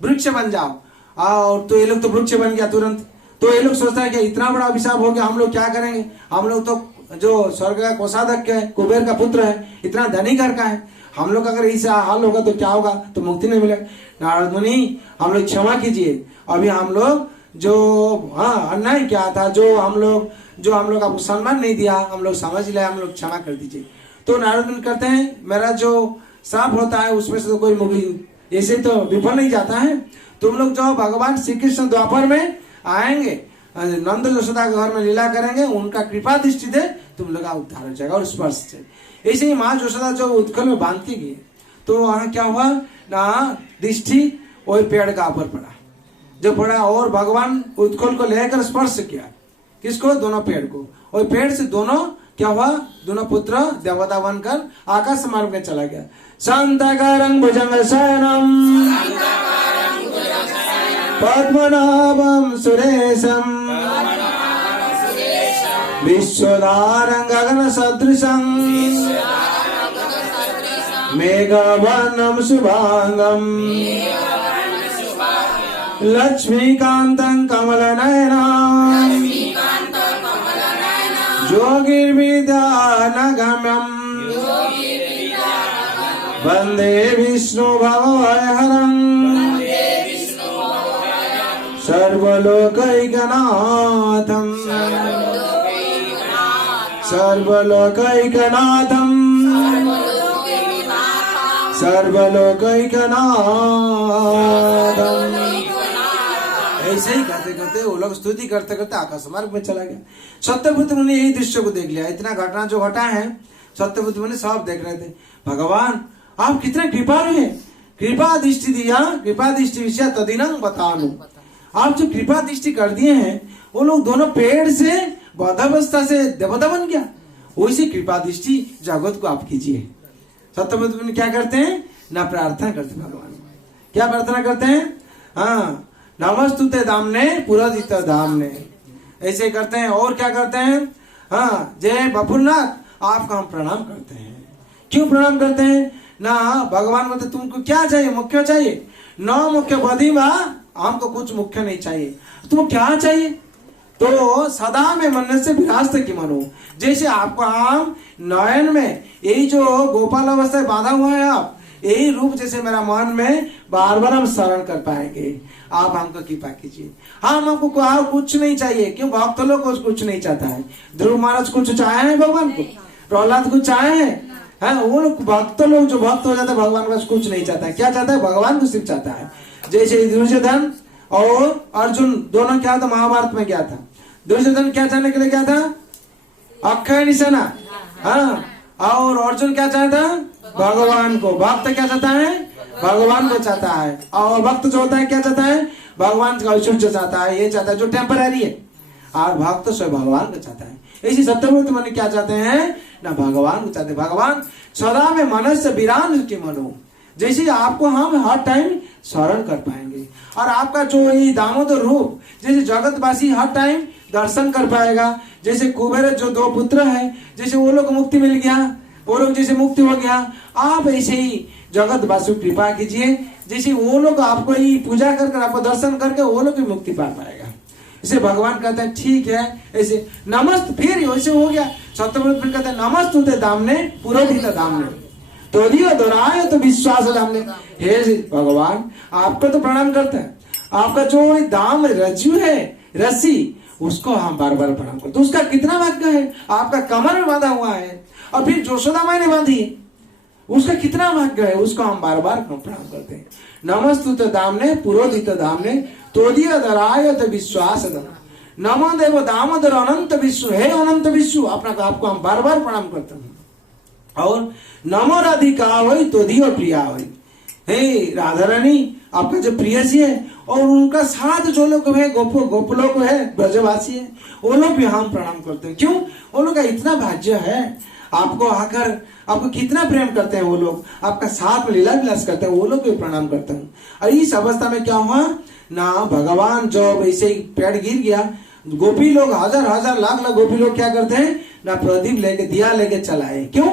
वृक्ष बन जाओ। और तो ये लोग तो वृक्ष बन गया तुरंत। तो ये लोग सोचता है कि इतना बड़ा अभिशाप हो गया, हम लोग क्या करेंगे, हम लोग तो जो स्वर्ग का कोषाध्यक्ष है, कुबेर का पुत्र है, इतना धनी घर का है, हम लोग अगर ऐसा हाल होगा तो क्या होगा, तो मुक्ति नहीं मिलेगा। नारद मुनि हम लोग क्षमा कीजिए, अभी हम लोग जो हाँ अन्याय क्या था, जो हम लोग आपको सम्मान नहीं दिया, हम लोग समझ लिया, हम लोग क्षमा कर दीजिए। तो नारद मुनि कहते हैं मेरा जो श्राप होता है उसमें से तो कोई मुक्ति ऐसे तो विफल नहीं जाता है। तुम लोग जो भगवान श्री कृष्ण द्वापर में आएंगे, नंद यशोदा के घर में लीला करेंगे, उनका कृपा दृष्टि से तुम लोग उद्धार हो जाएगा और स्पर्श से। ऐसे ही माँ यशोदा जो उत्कल में बांधती गई, तो वहां क्या हुआ ना, दृष्टि वही पेड़ का ऊपर पड़ा, जो पड़ा, और भगवान उत्कल को लेकर स्पर्श किया, किसको, दोनों पेड़ को, और पेड़ से दोनों क्या हुआ, दोनों पुत्र देवता बनकर आकाश मार्ग में चला गया। शांताकारं भुजंग शयनम पद्मनाभं सुरेशम विश्वधारं गगन सदृशं मेघवर्णं शुभांगं लक्ष्मीकान्तं कमलनयनं योगिर्विद्यानगम्यं वन्दे विष्णु भवभयहरं सर्वलोकैकनाथं सर्वलोकैकनाथं सर्वलोकैकनाथं। ऐसे ही करते करते वो लोग स्तुति करते करते आकाश मार्ग में चला गया। सत्यव्रत मुनि यही दृश्य को देख लिया। इतना घटना जो घटा है सत्यव्रत मुनि सब देख रहे थे। भगवान आप कितने कृपालु हैं, कृपा दृष्टि दिया, कृपा दृष्टि विषय तदिनं बतानु। आप जो कृपा दृष्टि कर दिए हैं, वो लोग दोनों पेड़ से बौद्धावस्था से देवता बन गया, वैसी कृपा दृष्टि जगत को आप कीजिए। सत्यव्रत मुनि क्या करते हैं ना, प्रार्थना करते भगवान। क्या प्रार्थना करते हैं, हाँ नमस्तुते दामने पुरोहित दामने, ऐसे करते हैं। और क्या करते हैं, हाँ जय बपुरनाथ आपको हम प्रणाम करते हैं। क्यों प्रणाम करते हैं ना, भगवान बोलते तुमको क्या चाहिए, मुख्य चाहिए न मुख्य बधिमा, हमको कुछ मुख्य नहीं चाहिए, तुमको क्या चाहिए तो सदा में मन से विरासत की मनो। जैसे आपको हम नयन में यही जो गोपाल अवस्था बांधा हुआ है, आप यही रूप जैसे मेरा मन में बार बार हम शरण कर पाएंगे, आप हमको कृपा कीजिए। हम हमको कुछ नहीं चाहिए, क्यों भक्त लोग को कुछ नहीं चाहता है। ध्रुव महाराज कुछ चाहे हैं भगवान को, प्रहलाद कुछ चाहे हैं, वो लोग भक्त लोग जो भक्त हो जाता है भगवान का कुछ नहीं चाहता है। क्या चाहता है, भगवान को सिर्फ चाहता है। जैसे दुर्योधन और अर्जुन दोनों क्या था, महाभारत में क्या था, दुर्योधन क्या चाहने के लिए क्या था, अक्षय निशाना, हाँ, और अर्जुन क्या चाहता है, भगवान को। भक्त क्या चाहता है, भगवान को चाहता है। और भक्त जो होता है क्या चाहता है, भगवान का ऐश्वर्य चाहता है, ये चाहता है जो टेम्पररी है। और भक्त स्वयं भगवान को चाहता है। इसी सत्यव्रत मुनि क्या चाहते हैं ना, भगवान को चाहते हैं। भगवान सदा में मन से विरान के मनो, जैसे आपको हम हर टाइम स्मरण कर पाएंगे। और आपका जो ये दामोदर रूप जैसे जगतवासी हर टाइम दर्शन कर पाएगा। जैसे कुबेर जो दो पुत्र है, जैसे वो लोग मुक्ति मिल गया, वो लोग जैसे मुक्ति हो गया, आप ऐसे ही जगतवासी कृपा कीजिए, जैसे वो लोग आपको ही पूजा कर आपको दर्शन करके वो लोग भी मुक्ति पा पाएगा। इसे भगवान कहते हैं ठीक है, ऐसे नमस्त, फिर वैसे हो गया। सत्यव्रत फिर कहते हैं नमस्तुते दामने पुरोहित दामने तो दियो दोराय तो विश्वास दामने। हे भगवान आपको तो प्रणाम करते हैं, आपका जो दाम रज्जु है, रस्सी, उसको हम बार बार प्रणाम करते। तो उसका कितना भाग्य है, आपका कमर में बांधा हुआ है और फिर जोशोदा माई ने बांधी, उसका कितना भाग्य है, उसको हम बार बार प्रणाम करते हैं। नमस्तुते दामने पुरोहित दामने तोदिय दराय तो विश्वास नमो देव दामोदर अनंत विश्व, हे अनंत विश्व, अपना आपको हम बार बार प्रणाम करते हैं। और नमो राधिका वही तोदियो प्रिया वही, हे राधा रानी आपका जो प्रियसी है और उनका साथ जो लोग है गोप लोग है, ब्रजवासी है, वो लोग भी हम प्रणाम करते हैं। क्यों, वो लोग का इतना भाग्य है, आपको आकर आपको कितना प्रेम करते हैं वो लोग, आपका साथ में लीला विलास करते हैं, वो लोग भी प्रणाम करते हैं। और इस अवस्था में क्या हुआ ना, भगवान जब ऐसे ही पेड़ गिर गया, गोपी लोग हजार हजार लाख लाख गोपी लोग क्या करते हैं ना, प्रदीप लेके दिया लेके चलाए। क्यों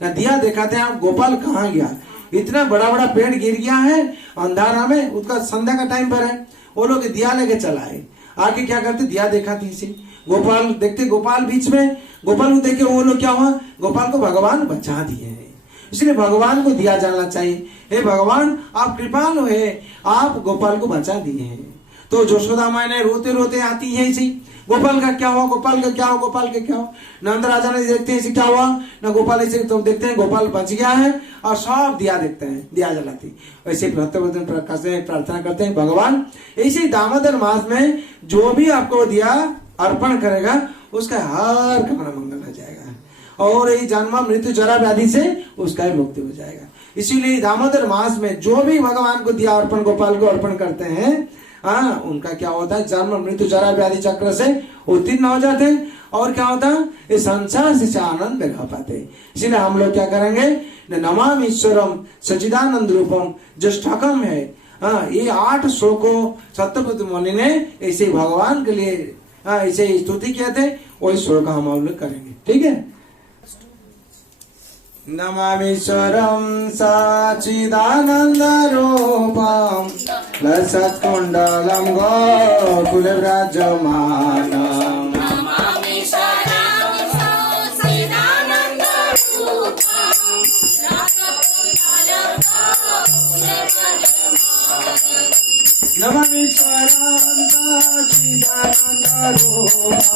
ना, दिया दिखाते हैं गोपाल कहाँ गया, इतना बड़ा बड़ा पेड़ गिर गया है अंधारा में, उसका संध्या का टाइम पर है, वो लोग दिया लेके चलाए। आगे क्या करते, दिया दिखाते इसे, गोपाल देखते, गोपाल बीच में, गोपाल को देख के वो लोग क्या हुआ, गोपाल को भगवान बचा दिए हैं। इसलिए भगवान को दिया जाना चाहिए, हे भगवान आप कृपालु है, आप गोपाल को बचा दिए हैं। तो जोशोदा माई ने रोते रोते आती है इसी, गोपाल का क्या हुआ, गोपाल का क्या हुआ, गोपाल का क्या हुआ। नंद राजा ने देखते हैं इसे क्या हुआ ना, गोपाल ऐसे तो देखते हैं गोपाल बच गया है और सब दिया देखते हैं, दिया जलाती। वैसे प्रार्थना करते हैं भगवान ऐसे दामोदर मास में जो भी आपको दिया अर्पण करेगा उसका हर कामना मंगल हो जाएगा और ये जन्म मृत्यु जरा व्याधि से उसका ही मुक्ति हो जाएगा। इसीलिए दामोदर मास में जो भी भगवान को दिया अर्पण, गोपाल को अर्पण करते हैं, हाँ उनका क्या होता है, जन्म मृत्यु जरा व्याधि चक्र से उत्तीर्ण हो जाते हैं और क्या होता है, इस संसार से आनंद में रह पाते। इसीलिए हम लोग क्या करेंगे, नमामि ईश्वरम सच्चिदानंद रूपम ज्येष्ठकम है। हाँ, ये 8 श्लोकों सत्यव्रत मुनि ने ऐसे भगवान के लिए ऐसे स्तुति किए थे, वही श्लोक हम लोग करेंगे। ठीक है। नमामीश्वरम सच्चिदानंद रूपम लसत्कुंडलम गोकुल व्रजमानम। नमामीश्वरम सच्चिदानंद रूपम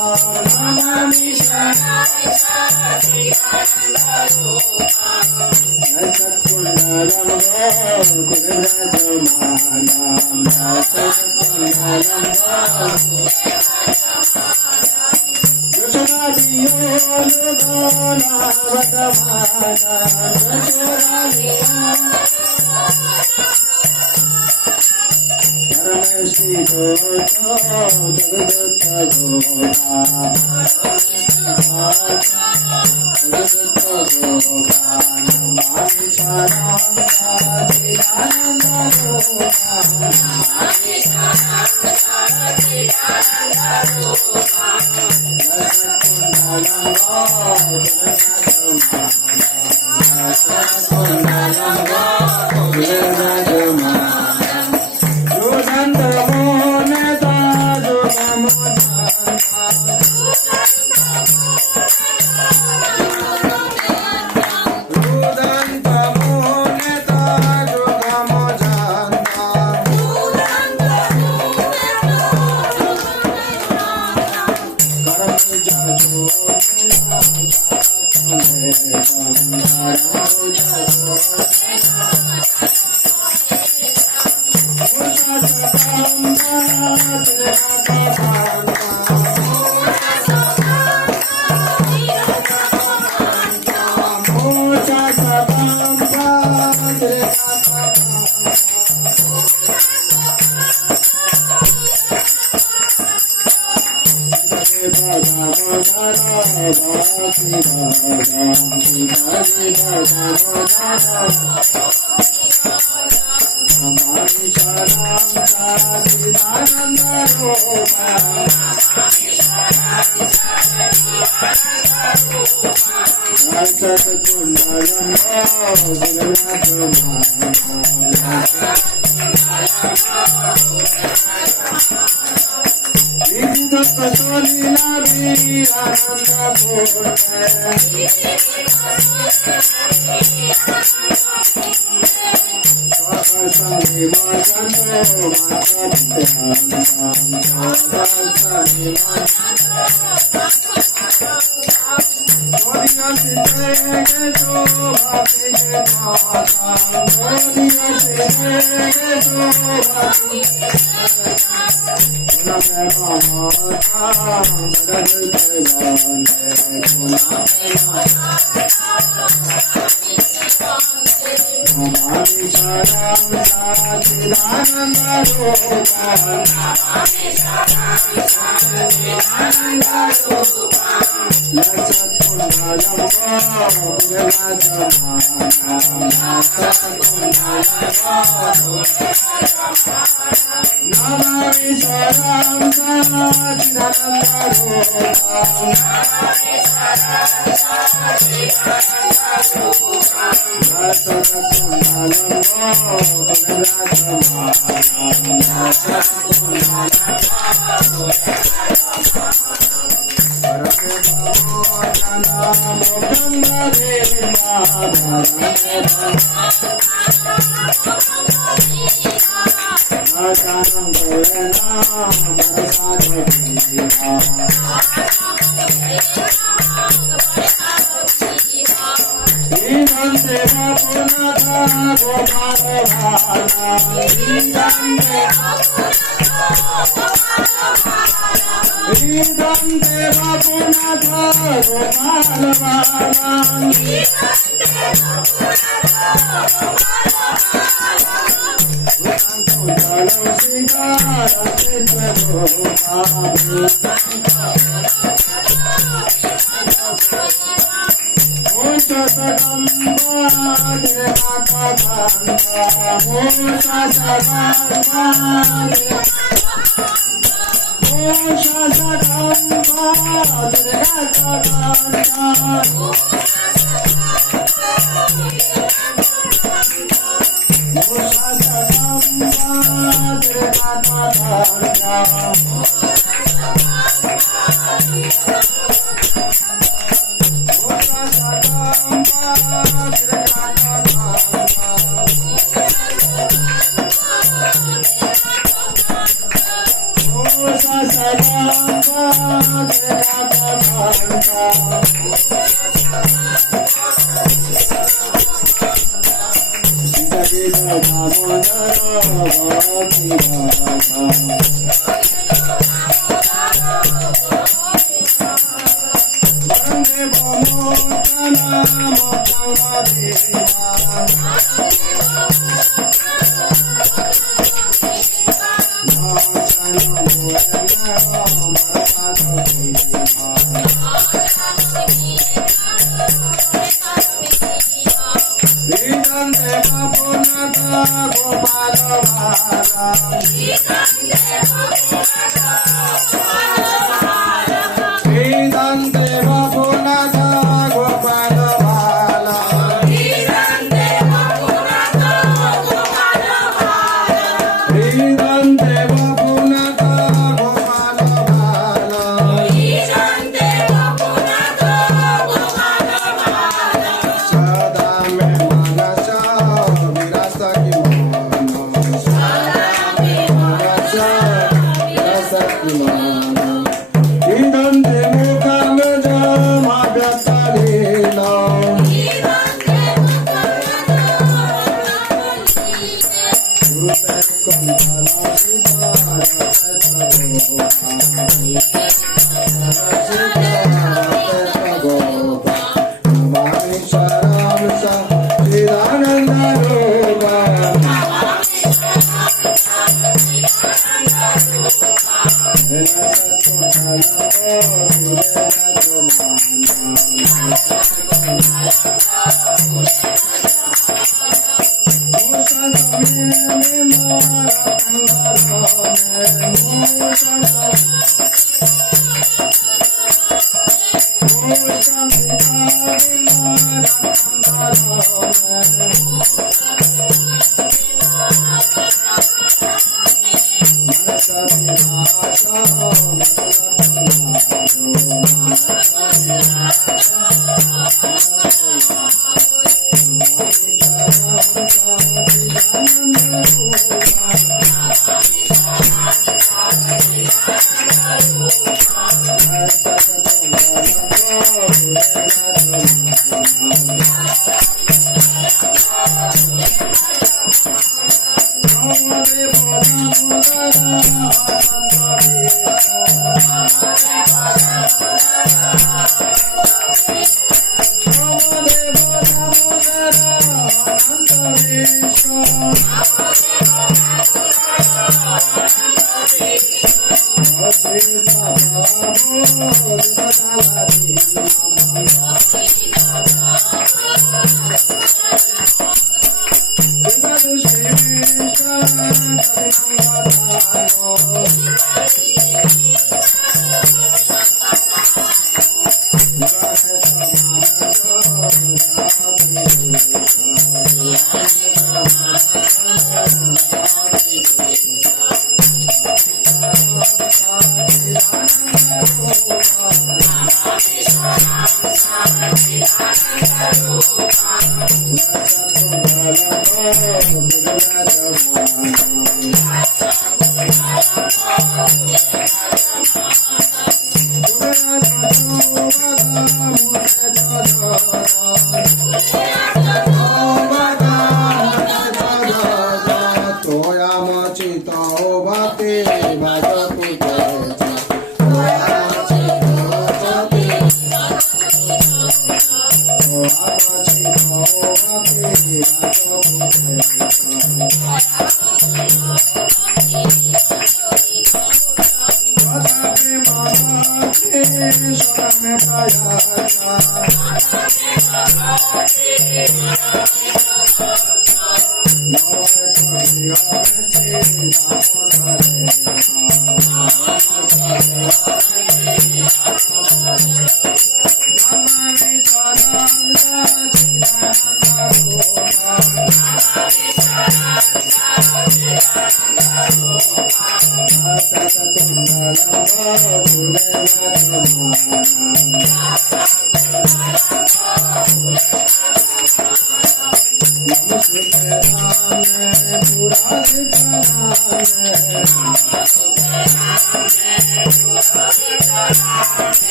Toya machita o bate, vaya tu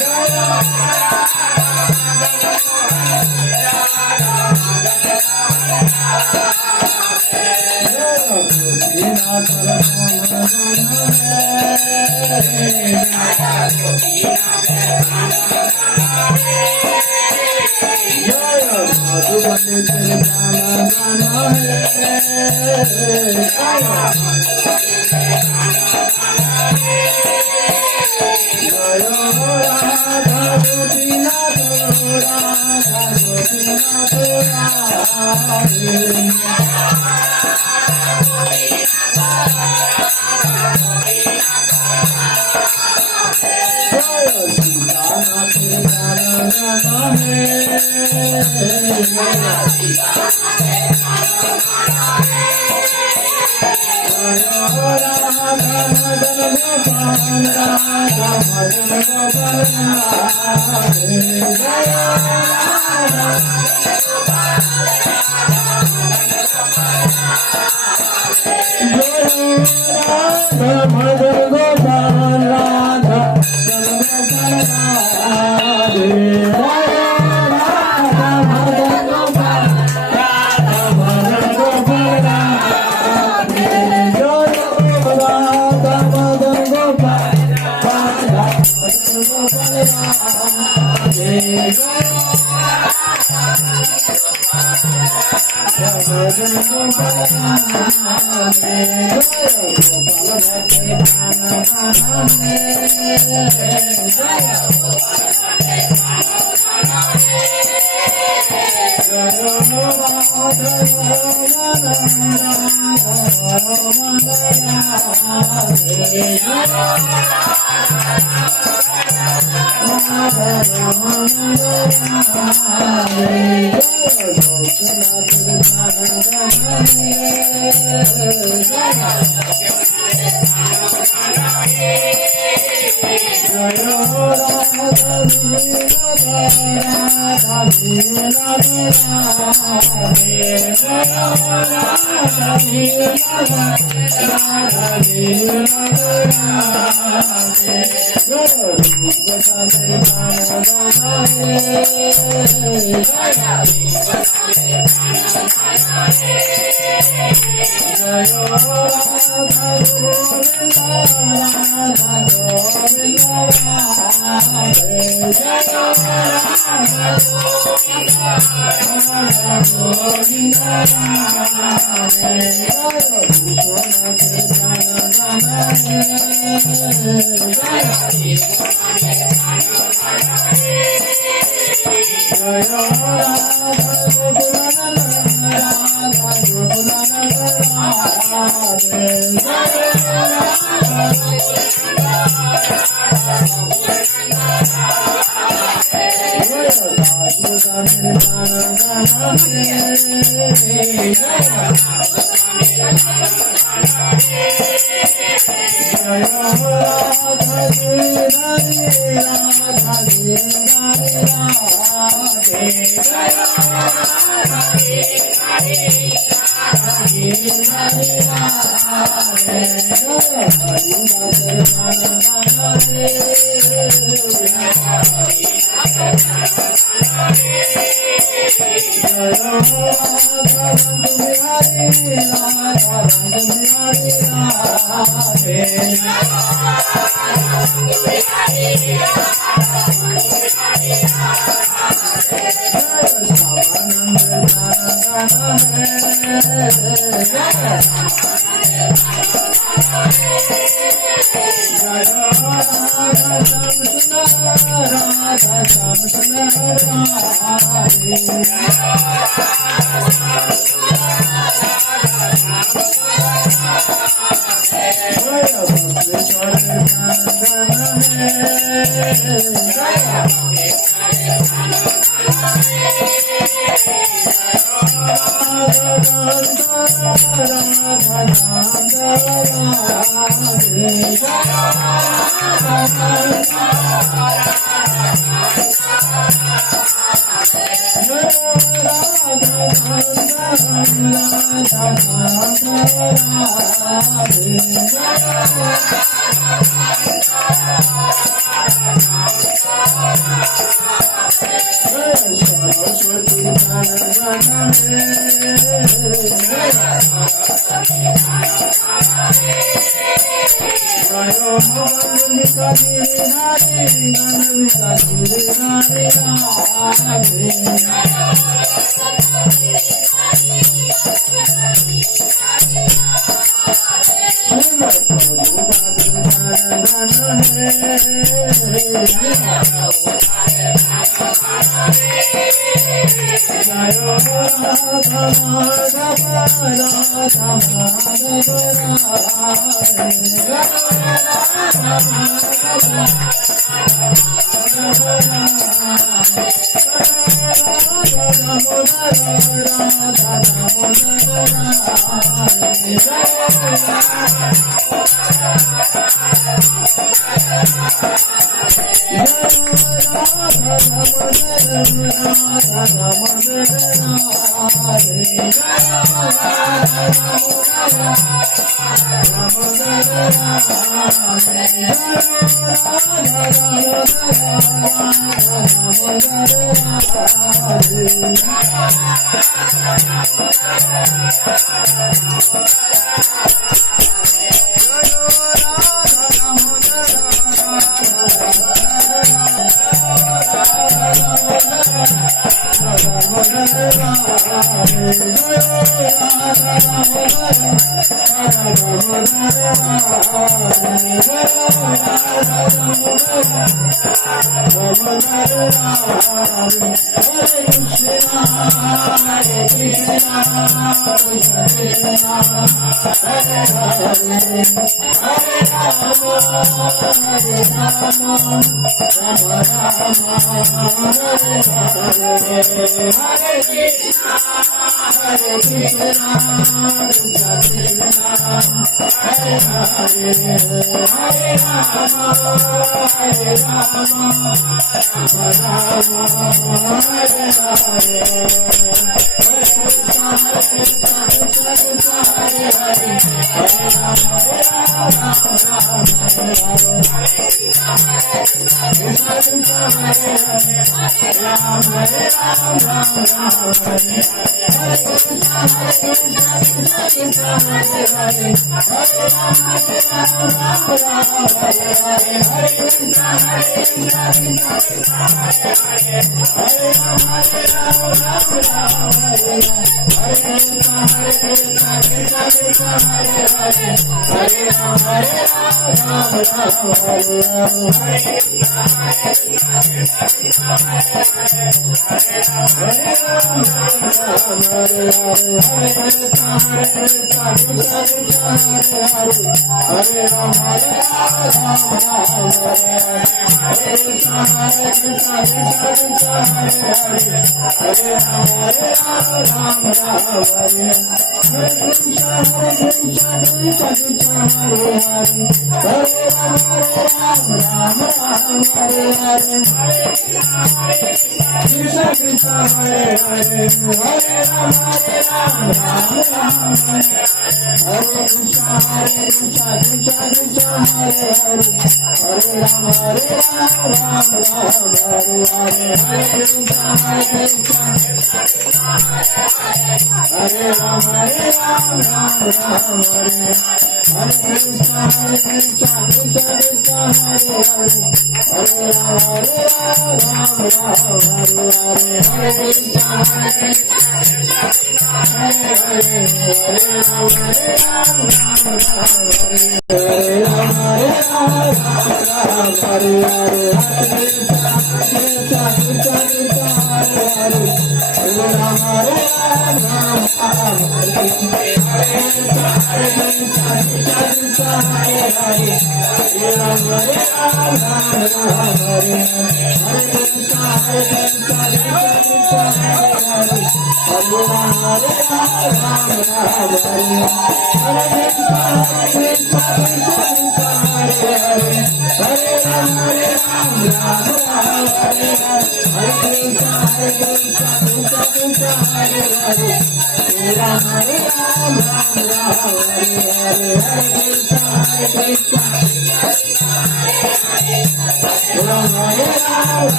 Jaya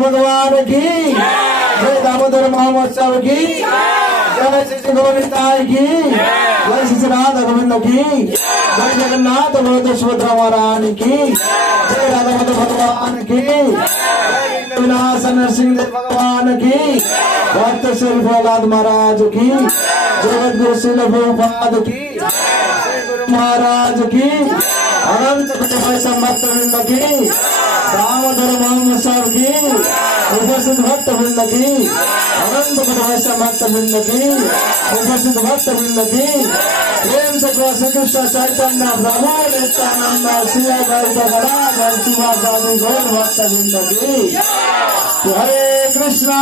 भगवान की जय, दामोदर महोत्सव की जय, श्री गोविंदाय की जय, श्री राधा गोविंद की जय, जगन्नाथ बलदेव सुभद्रा महारानी की जय, राधा माधव भगवान की जय, विनाश नरसिंह देव भगवान की भक्त श्री प्रहलाद महाराज की जगत गुरु श्री प्रभुपाद की श्री गुरु महाराज की अनंत भक्त वृंद की दामोदर महोत्सव की उपस्थित भक्त वृंद की अनंत भक्त वृंद की उपस्थित भक्त वृंद की प्रेम से श्री कृष्ण चैतन्य प्रभु नित्यानंद श्री गदाधर शिवासादि गौर भक्त वृंद की हरे कृष्णा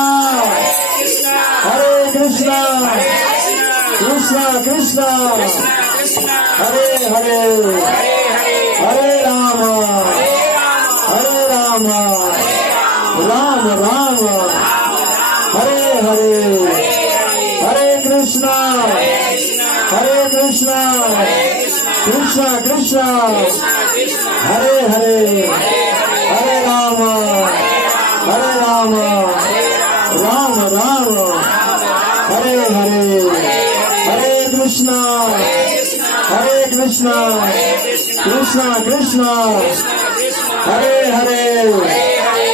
कृष्ण कृष्ण हरे हरे हरे राम राम राम हरे हरे हरे कृष्णा कृष्ण कृष्ण हरे हरे हरे राम राम राम हरे हरे हरे कृष्ण कृष्ण कृष्ण हरे हरे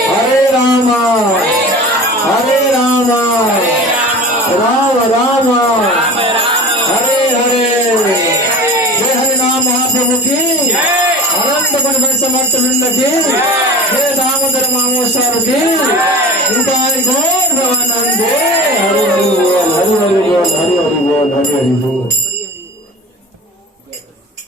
हरे राम राम राम हरे हरे। जय हरि नाम महाप्रभु की, अनंत गुण समर्थ वृंद की, जय दामोदर मामोसार की, निताय गौर भवानंदे। हरि हरि बोल, हरि हरि बोल, हरि हरि बोल, हरि हरि बोल।